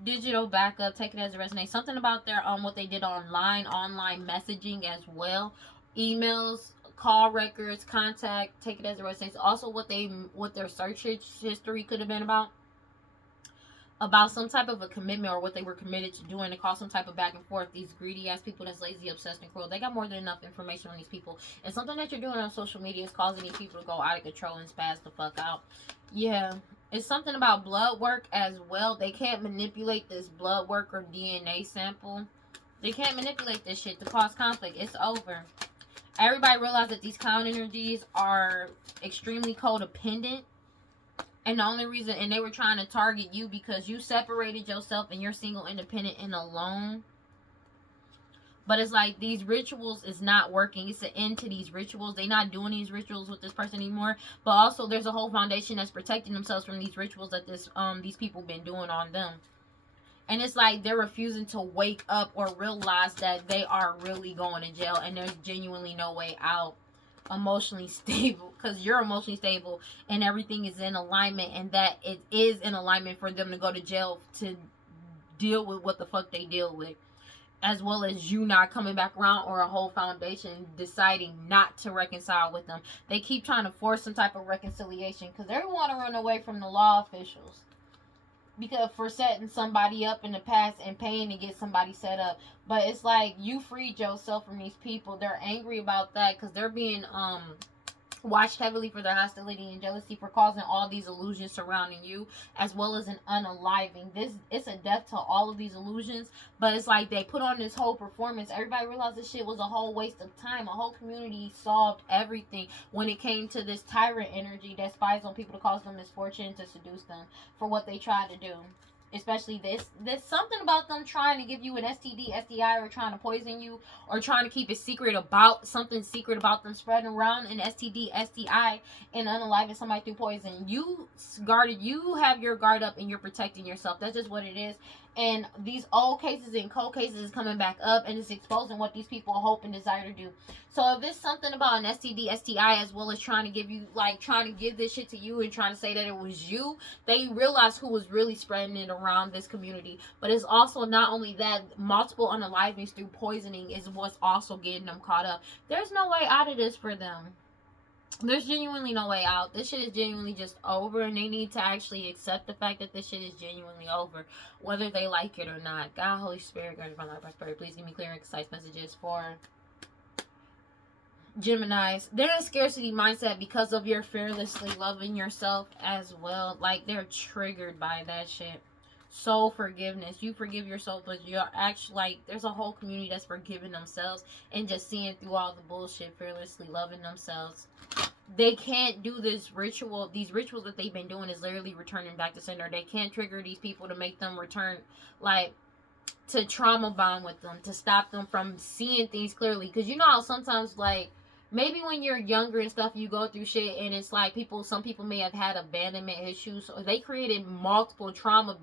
Digital backup, take it as it resonates. Something about their what they did online messaging as well. Emails, call records, contact, take it as it resonates. Also what their search history could have been about some type of a commitment or what they were committed to doing. It caused some type of back and forth. These greedy ass people that's lazy, obsessed, and cruel, they got more than enough information on these people. And something that you're doing on social media is causing these people to go out of control and spaz the fuck out. Yeah. It's something about blood work as well. They can't manipulate this blood work or DNA sample. They can't manipulate this shit to cause conflict. It's over. Everybody realized that these clown energies are extremely codependent. And the only reason, and they were trying to target you because you separated yourself and you're single, independent, and alone. But it's like these rituals is not working. It's an end to these rituals. They're not doing these rituals with this person anymore. But also there's a whole foundation that's protecting themselves from these rituals that these people been doing on them. And it's like they're refusing to wake up or realize that they are really going to jail and there's genuinely no way out. Emotionally stable, because you're emotionally stable and everything is in alignment, and that it is in alignment for them to go to jail to deal with what the fuck they deal with, as well as you not coming back around or a whole foundation deciding not to reconcile with them. They keep trying to force some type of reconciliation because they want to run away from the law officials, because for setting somebody up in the past and paying to get somebody set up. But it's like you freed yourself from these people. They're angry about that because they're being watched heavily for their hostility and jealousy for causing all these illusions surrounding you, as well as an unaliving. It's a death to all of these illusions, but it's like they put on this whole performance. Everybody realized this shit was a whole waste of time. A whole community solved everything when it came to this tyrant energy that spies on people to cause them misfortune, to seduce them for what they tried to do. Especially there's something about them trying to give you an STD, STI, or trying to poison you, or trying to keep it secret about something secret about them spreading around an STD, STI, and unaliving somebody through poison. You have your guard up and you're protecting yourself. That's just what it is. And these old cases and cold cases is coming back up, and it's exposing what these people hope and desire to do. So if it's something about an STD, STI, as well as trying to give this shit to you and trying to say that it was you, they realized who was really spreading it around this community. But it's also not only that, multiple unalivings through poisoning is what's also getting them caught up. There's no way out of this for them. There's genuinely no way out. This shit is genuinely just over, and they need to actually accept the fact that this shit is genuinely over, whether they like it or not. God, Holy Spirit, guard my life, prosperity. Please give me clear and concise messages for Geminis. They're in a scarcity mindset because of your fearlessly loving yourself as well. Like, they're triggered by that shit. Soul forgiveness. You forgive yourself, but you're actually like, there's a whole community that's forgiving themselves and just seeing through all the bullshit, fearlessly loving themselves. They can't do this ritual. These rituals that they've been doing is literally returning back to center. They can't trigger these people to make them return, like, to trauma bond with them, to stop them from seeing things clearly. Because you know how sometimes, like, maybe when you're younger and stuff, you go through shit and it's like some people may have had abandonment issues, so they created multiple trauma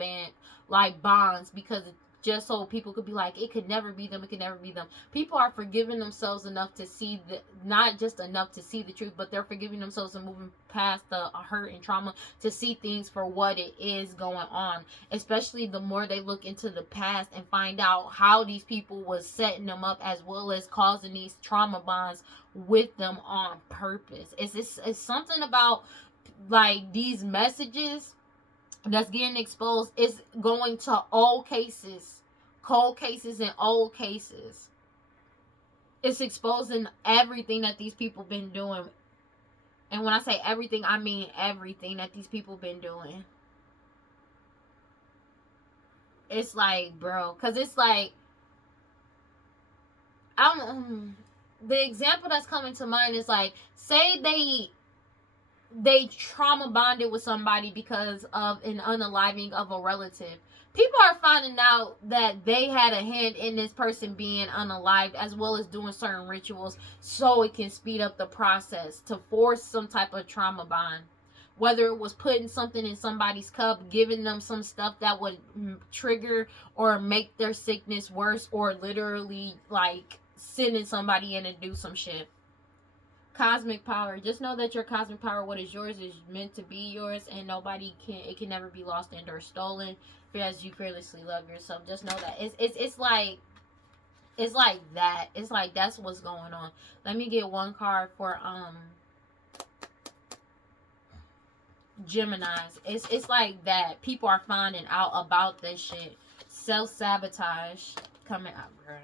bonds because just so people could be like, it could never be them, it could never be them. People are forgiving themselves enough to see the, not just enough to see the truth, but they're forgiving themselves and moving past the hurt and trauma to see things for what it is going on. Especially the more they look into the past and find out how these people was setting them up, as well as causing these trauma bonds with them on purpose. It's something about like these messages that's getting exposed. Is going to old cases, cold cases, and old cases. It's exposing everything that these people been doing. And when I say everything, I mean everything that these people been doing. It's like, bro, because it's like, I don't, the example that's coming to mind is like, say they trauma bonded with somebody because of an unaliving of a relative. People are finding out that they had a hand in this person being unalived, as well as doing certain rituals so it can speed up the process to force some type of trauma bond. Whether it was putting something in somebody's cup, giving them some stuff that would trigger or make their sickness worse, or literally like sending somebody in to do some shit. Cosmic power. Just know that your cosmic power, what is yours, is meant to be yours, and nobody can. It can never be lost and or stolen. As you fearlessly love yourself, just know that it's like that. It's like that's what's going on. Let me get one card for Geminis. It's like that. People are finding out about this shit. Self-sabotage coming out, bro.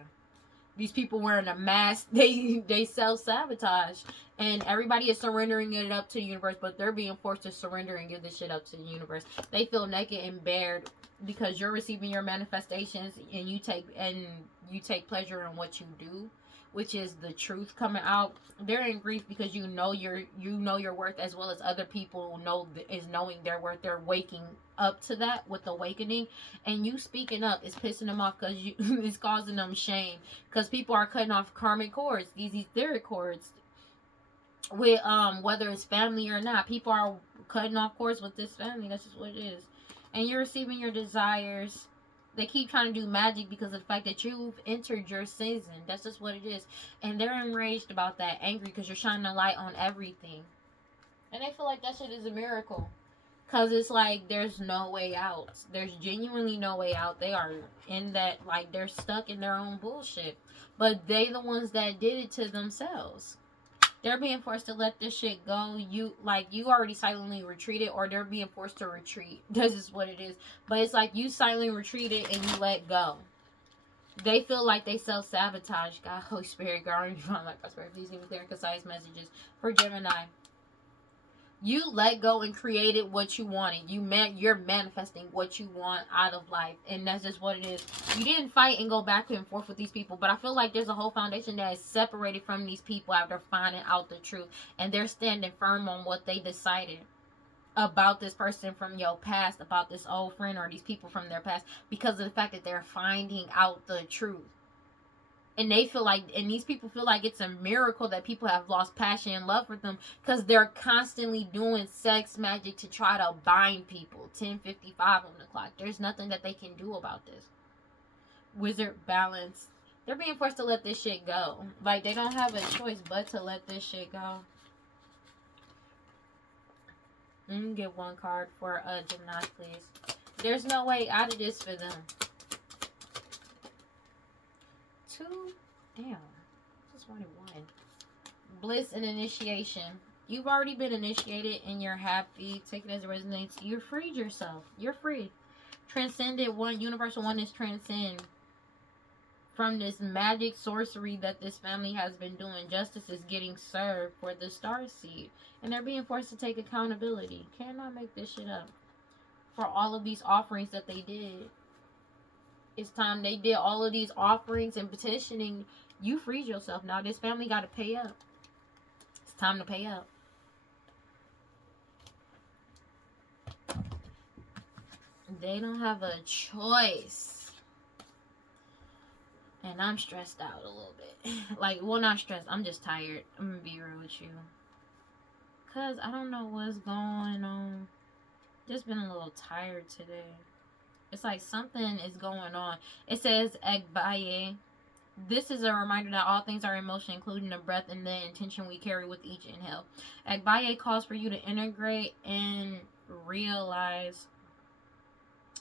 These people wearing a mask, they self-sabotage. And everybody is surrendering it up to the universe, but they're being forced to surrender and give this shit up to the universe. They feel naked and bared because you're receiving your manifestations, and you take pleasure in what you do, which is the truth coming out. They're in grief because you know your worth, as well as other people is knowing their worth. They're waking up to that with awakening, and you speaking up is pissing them off because it's causing them shame, because people are cutting off karmic cords, these etheric cords with whether it's family or not. People are cutting off cords with this family. That's just what it is. And you're receiving your desires. They keep trying to do magic because of the fact that you've entered your season. That's just what it is. And they're enraged about that, angry because you're shining a light on everything. And they feel like that shit is a miracle. Because it's like there's no way out. There's genuinely no way out. They are in that, like, they're stuck in their own bullshit. But they the ones that did it to themselves. They're being forced to let this shit go. You already silently retreated, or they're being forced to retreat. This is what it is. But it's like you silently retreated and you let go. They feel like they self-sabotage. God, Holy Spirit, guard, divine light, prosperity. Please give me clear and concise messages for Gemini. You let go and created what you wanted. You're manifesting what you want out of life. And that's just what it is. You didn't fight and go back and forth with these people. But I feel like there's a whole foundation that is separated from these people after finding out the truth. And they're standing firm on what they decided about this person from your past, about this old friend or these people from their past, because of the fact that they're finding out the truth. And they feel like, and these people feel like it's a miracle that people have lost passion and love for them, because they're constantly doing sex magic to try to bind people. 10:55 on the clock. There's nothing that they can do about this. Wizard balance. They're being forced to let this shit go. Like, they don't have a choice but to let this shit go. Get one card for Gemini, please. There's no way out of this for them. 2. Damn. Just wanted 1. Bliss and initiation. You've already been initiated and you're happy. Take it as it resonates. You're freed yourself. You're free. Transcended one. Universal oneness transcend. From this magic sorcery that this family has been doing, justice is getting served for the star seed. And they're being forced to take accountability. Cannot make this shit up. For all of these offerings that they did. It's time they did all of these offerings and petitioning. You freed yourself. Now this family got to pay up. It's time to pay up. They don't have a choice. And I'm stressed out a little bit. Like, well, not stressed. I'm just tired. I'm going to be real with you. Because I don't know what's going on. Just been a little tired today. It's like something is going on. It says Agbaye. This is a reminder that all things are emotion, including the breath and the intention we carry with each inhale. Agbaye calls for you to integrate and realize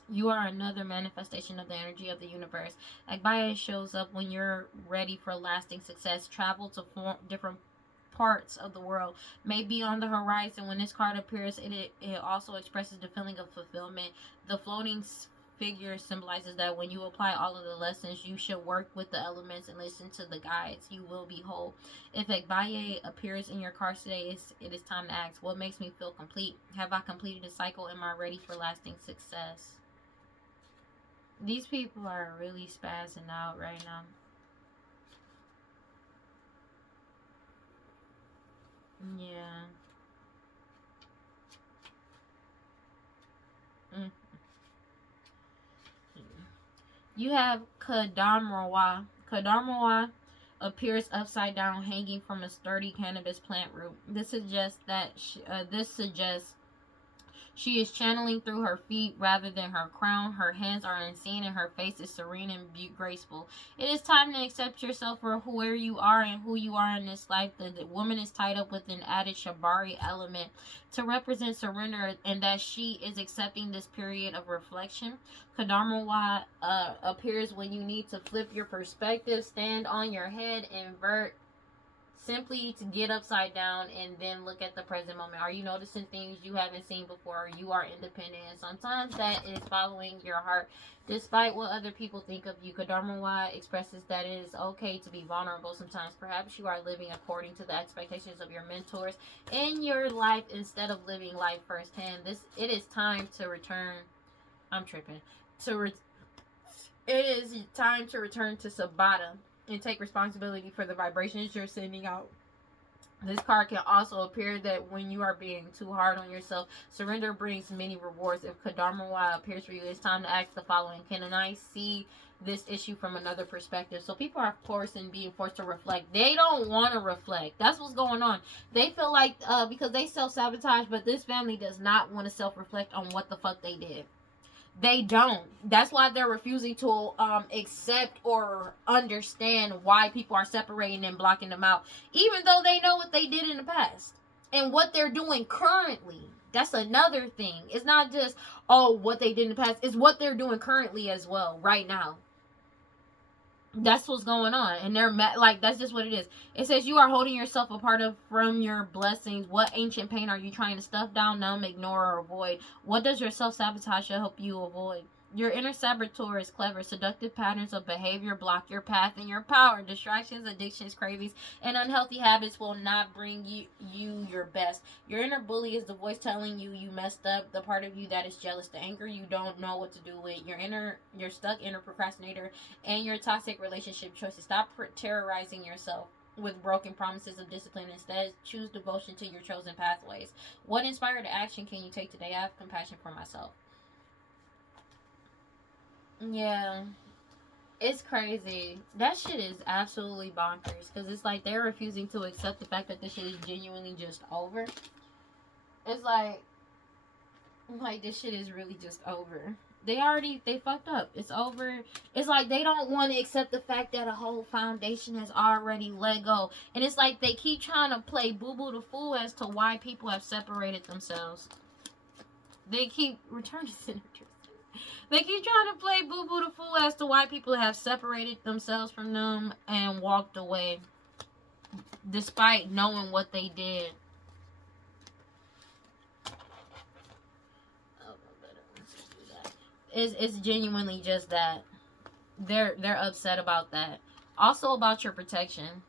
you are another manifestation of the energy of the universe. Agbaye shows up when you're ready for lasting success. Travel to different parts of the world may be on the horizon. When this card appears, it also expresses the feeling of fulfillment. The floating figure symbolizes that when you apply all of the lessons, you should work with the elements and listen to the guides. You will be whole. If Agbaye appears in your cards today, it is time to ask, what makes me feel complete? Have I completed a cycle? Am I ready for lasting success? These people are really spazzing out right now. Yeah. Mm. You have Kadamrawa. Kadamrawa appears upside down, hanging from a sturdy cannabis plant root. This suggests she is channeling through her feet rather than her crown. Her hands are unseen and her face is serene and graceful. It is time to accept yourself for where you are and who you are in this life. The woman is tied up with an added Shabari element to represent surrender, and that she is accepting this period of reflection. Kadarmawa appears when you need to flip your perspective, stand on your head, invert simply to get upside down and then look at the present moment. Are you noticing things you haven't seen before? You are independent, and sometimes that is following your heart despite what other people think of you. Kadharma expresses that it is okay to be vulnerable sometimes. Perhaps you are living according to the expectations of your mentors in your life instead of living life firsthand. It is time to return. I'm tripping. It is time to return to Sabata and take responsibility for the vibrations you're sending out. This card can also appear that when you are being too hard on yourself, surrender brings many rewards. If Kadharma appears for you, it's time to ask the following: can I see this issue from another perspective? So people are forced and being forced to reflect. They don't want to reflect. That's what's going on. They feel like because they self-sabotage, but this family does not want to self-reflect on what the fuck they did. They don't. That's why they're refusing to accept or understand why people are separating and blocking them out, even though they know what they did in the past and what they're doing currently. That's another thing. It's not just what they did in the past. It's what they're doing currently as well, right now. That's what's going on, and they're like, that's just what it is. It says you are holding yourself apart from your blessings. What ancient pain are you trying to stuff down, numb, ignore, or avoid? What does your self-sabotage help you avoid? Your inner saboteur is clever. Seductive patterns of behavior block your path and your power. Distractions, addictions, cravings, and unhealthy habits will not bring you your best. Your inner bully is the voice telling you you messed up. The part of you that is jealous, the anger you don't know what to do with. Your stuck inner procrastinator, and your toxic relationship choices. Stop terrorizing yourself with broken promises of discipline. Instead, choose devotion to your chosen pathways. What inspired action can you take today? I have compassion for myself. Yeah, it's crazy. That shit is absolutely bonkers because it's like they're refusing to accept the fact that this shit is genuinely just over. It's like this shit is really just over. They fucked up. It's over. It's like they don't want to accept the fact that a whole foundation has already let go. And it's like they keep trying to play boo boo the fool as to why people have separated themselves. They keep returning to They keep trying to play boo boo the fool as to why people have separated themselves from them and walked away despite knowing what they did. It's genuinely just that they're upset about that. Also about your protection.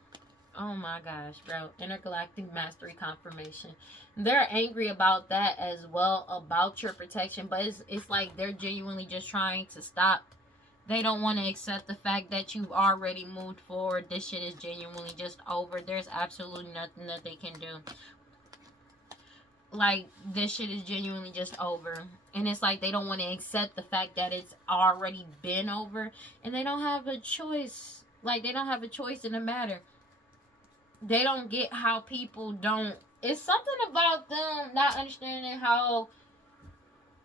Oh my gosh, bro. Intergalactic mastery confirmation. They're angry about that as well, about your protection, but it's like they're genuinely just trying to stop. They don't want to accept the fact that you've already moved forward. This shit is genuinely just over. There's absolutely nothing that they can do. Like, this shit is genuinely just over. And it's like they don't want to accept the fact that it's already been over. And they don't have a choice. Like, they don't have a choice in the matter. They don't get how people don't. It's something about them not understanding how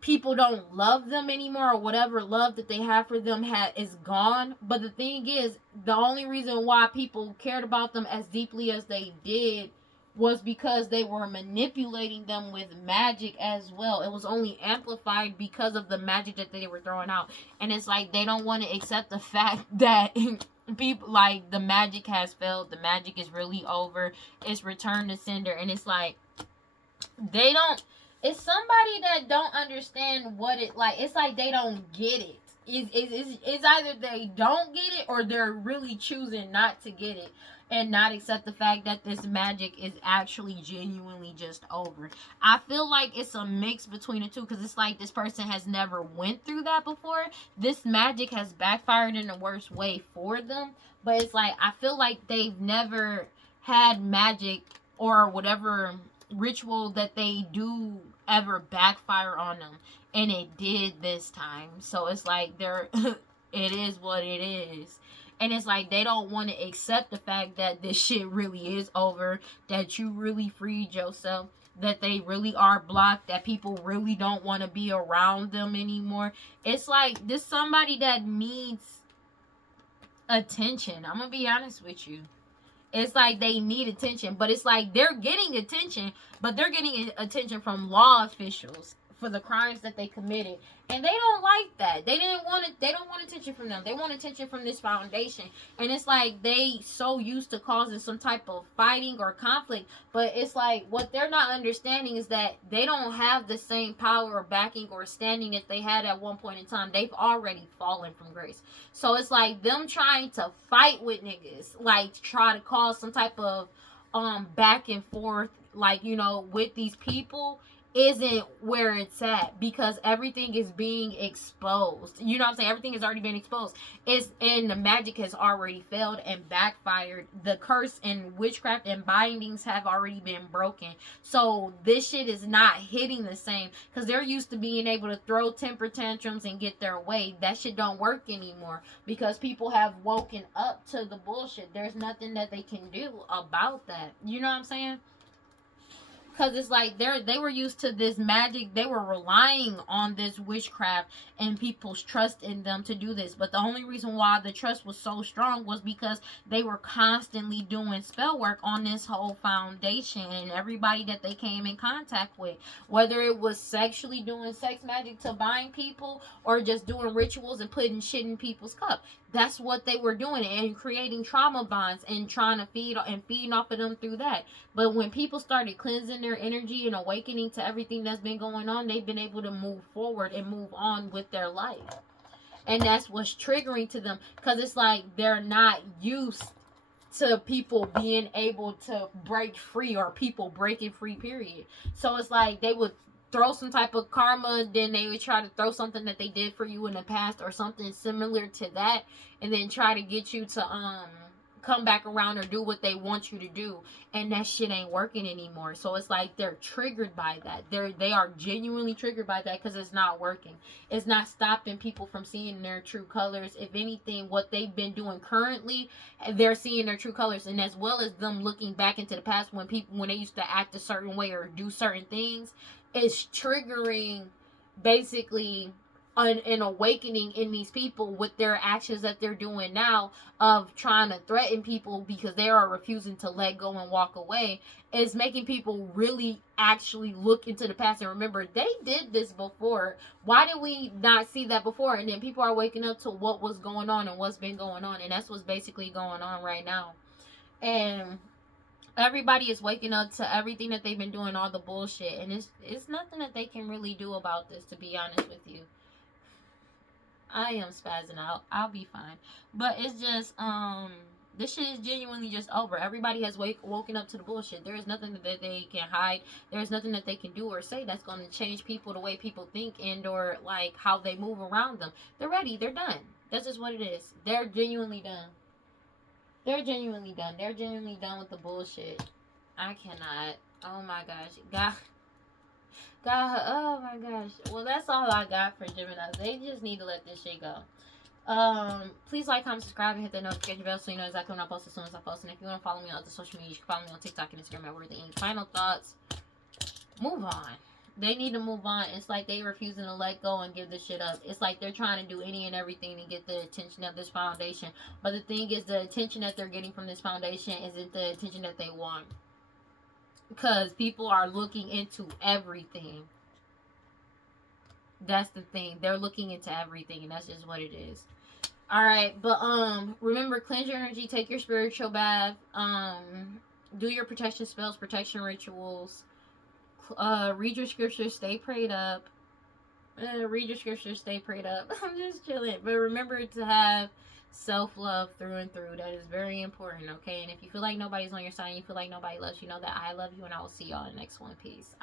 people don't love them anymore, or whatever love that they have for them is gone. But the thing is, the only reason why people cared about them as deeply as they did was because they were manipulating them with magic as well. It was only amplified because of the magic that they were throwing out. And it's like they don't want to accept the fact that people, like, the magic has failed, the magic is really over, it's returned to sender. And it's like they don't, it's somebody that don't understand what it, like, it's like they don't get it. It's either they don't get it, or they're really choosing not to get it and not accept the fact that this magic is actually genuinely just over. I feel like it's a mix between the two, because it's like this person has never went through that before. This magic has backfired in the worst way for them, but it's like I feel like they've never had magic or whatever ritual that they do ever backfire on them, and it did this time. So it's like they're it is what it is. And it's like they don't want to accept the fact that this shit really is over, that you really freed yourself, that they really are blocked, that people really don't want to be around them anymore. It's like this somebody that needs attention. I'm gonna be honest with you. It's like they need attention, but it's like they're getting attention, but they're getting attention from law officials for the crimes that they committed, and they don't like that. They don't want attention from them. They want attention from this foundation. And it's like they so used to causing some type of fighting or conflict, but it's like what they're not understanding is that they don't have the same power or backing or standing that they had at one point in time. They've already fallen from grace. So it's like them trying to fight with niggas, like try to cause some type of back and forth, like, you know, with these people, isn't where it's at, because everything is being exposed. You know what I'm saying? Everything has already been exposed. And the magic has already failed and backfired. The curse and witchcraft and bindings have already been broken. So this shit is not hitting the same, because they're used to being able to throw temper tantrums and get their way. That shit don't work anymore, because people have woken up to the bullshit. There's nothing that they can do about that. You know what I'm saying? Because it's like they were used to this magic. They were relying on this witchcraft and people's trust in them to do this. But the only reason why the trust was so strong was because they were constantly doing spell work on this whole foundation and everybody that they came in contact with. Whether it was sexually doing sex magic to bind people, or just doing rituals and putting shit in people's cup. That's what they were doing, and creating trauma bonds and trying to feeding off of them through that. But when people started cleansing their energy and awakening to everything that's been going on, they've been able to move forward and move on with their life. And that's what's triggering to them, because it's like they're not used to people being able to break free, or people breaking free, period. So it's like they would throw some type of karma, then they would try to throw something that they did for you in the past or something similar to that, and then try to get you to come back around or do what they want you to do, and that shit ain't working anymore. So it's like they're triggered by that. They are genuinely triggered by that, because it's not working. It's not stopping people from seeing their true colors. If anything, what they've been doing currently, they're seeing their true colors. And as well as them looking back into the past when they used to act a certain way or do certain things, it's triggering basically an awakening in these people with their actions that they're doing now, of trying to threaten people because they are refusing to let go and walk away. Is making people really actually look into the past and remember they did this before. Why did we not see that before? And then people are waking up to what was going on and what's been going on, and that's what's basically going on right now. And everybody is waking up to everything that they've been doing, all the bullshit, and it's nothing that they can really do about this, to be honest with you. I am spazzing out. I'll be fine. But it's just, this shit is genuinely just over. Everybody has woken up to the bullshit. There is nothing that they can hide. There is nothing that they can do or say that's going to change people, the way people think, and or like how they move around them. They're ready. They're done. That's just what it is. They're genuinely done. They're genuinely done. They're genuinely done with the bullshit. I cannot. Oh my gosh. God, oh my gosh. Well, that's all I got for Gemini. They just need to let this shit go. Please like, comment, subscribe, and hit the notification bell so you know exactly when I post as soon as I post. And if you want to follow me on other social media, you can follow me on TikTok and Instagram at WeirdLee. Final thoughts. Move on. They need to move on. It's like they refusing to let go and give this shit up. It's like they're trying to do any and everything to get the attention of this foundation. But the thing is, the attention that they're getting from this foundation isn't the attention that they want. Because people are looking into everything. That's the thing. They're looking into everything, and that's just what it is. Alright, but remember, cleanse your energy, take your spiritual bath, do your protection spells, protection rituals, read your scriptures, stay prayed up. Read your scriptures, stay prayed up. I'm just chilling. But remember to have self-love through and through. That is very important, okay? And if you feel like nobody's on your side, you feel like nobody loves you, know that I love you, and I will see y'all in the next one. Peace.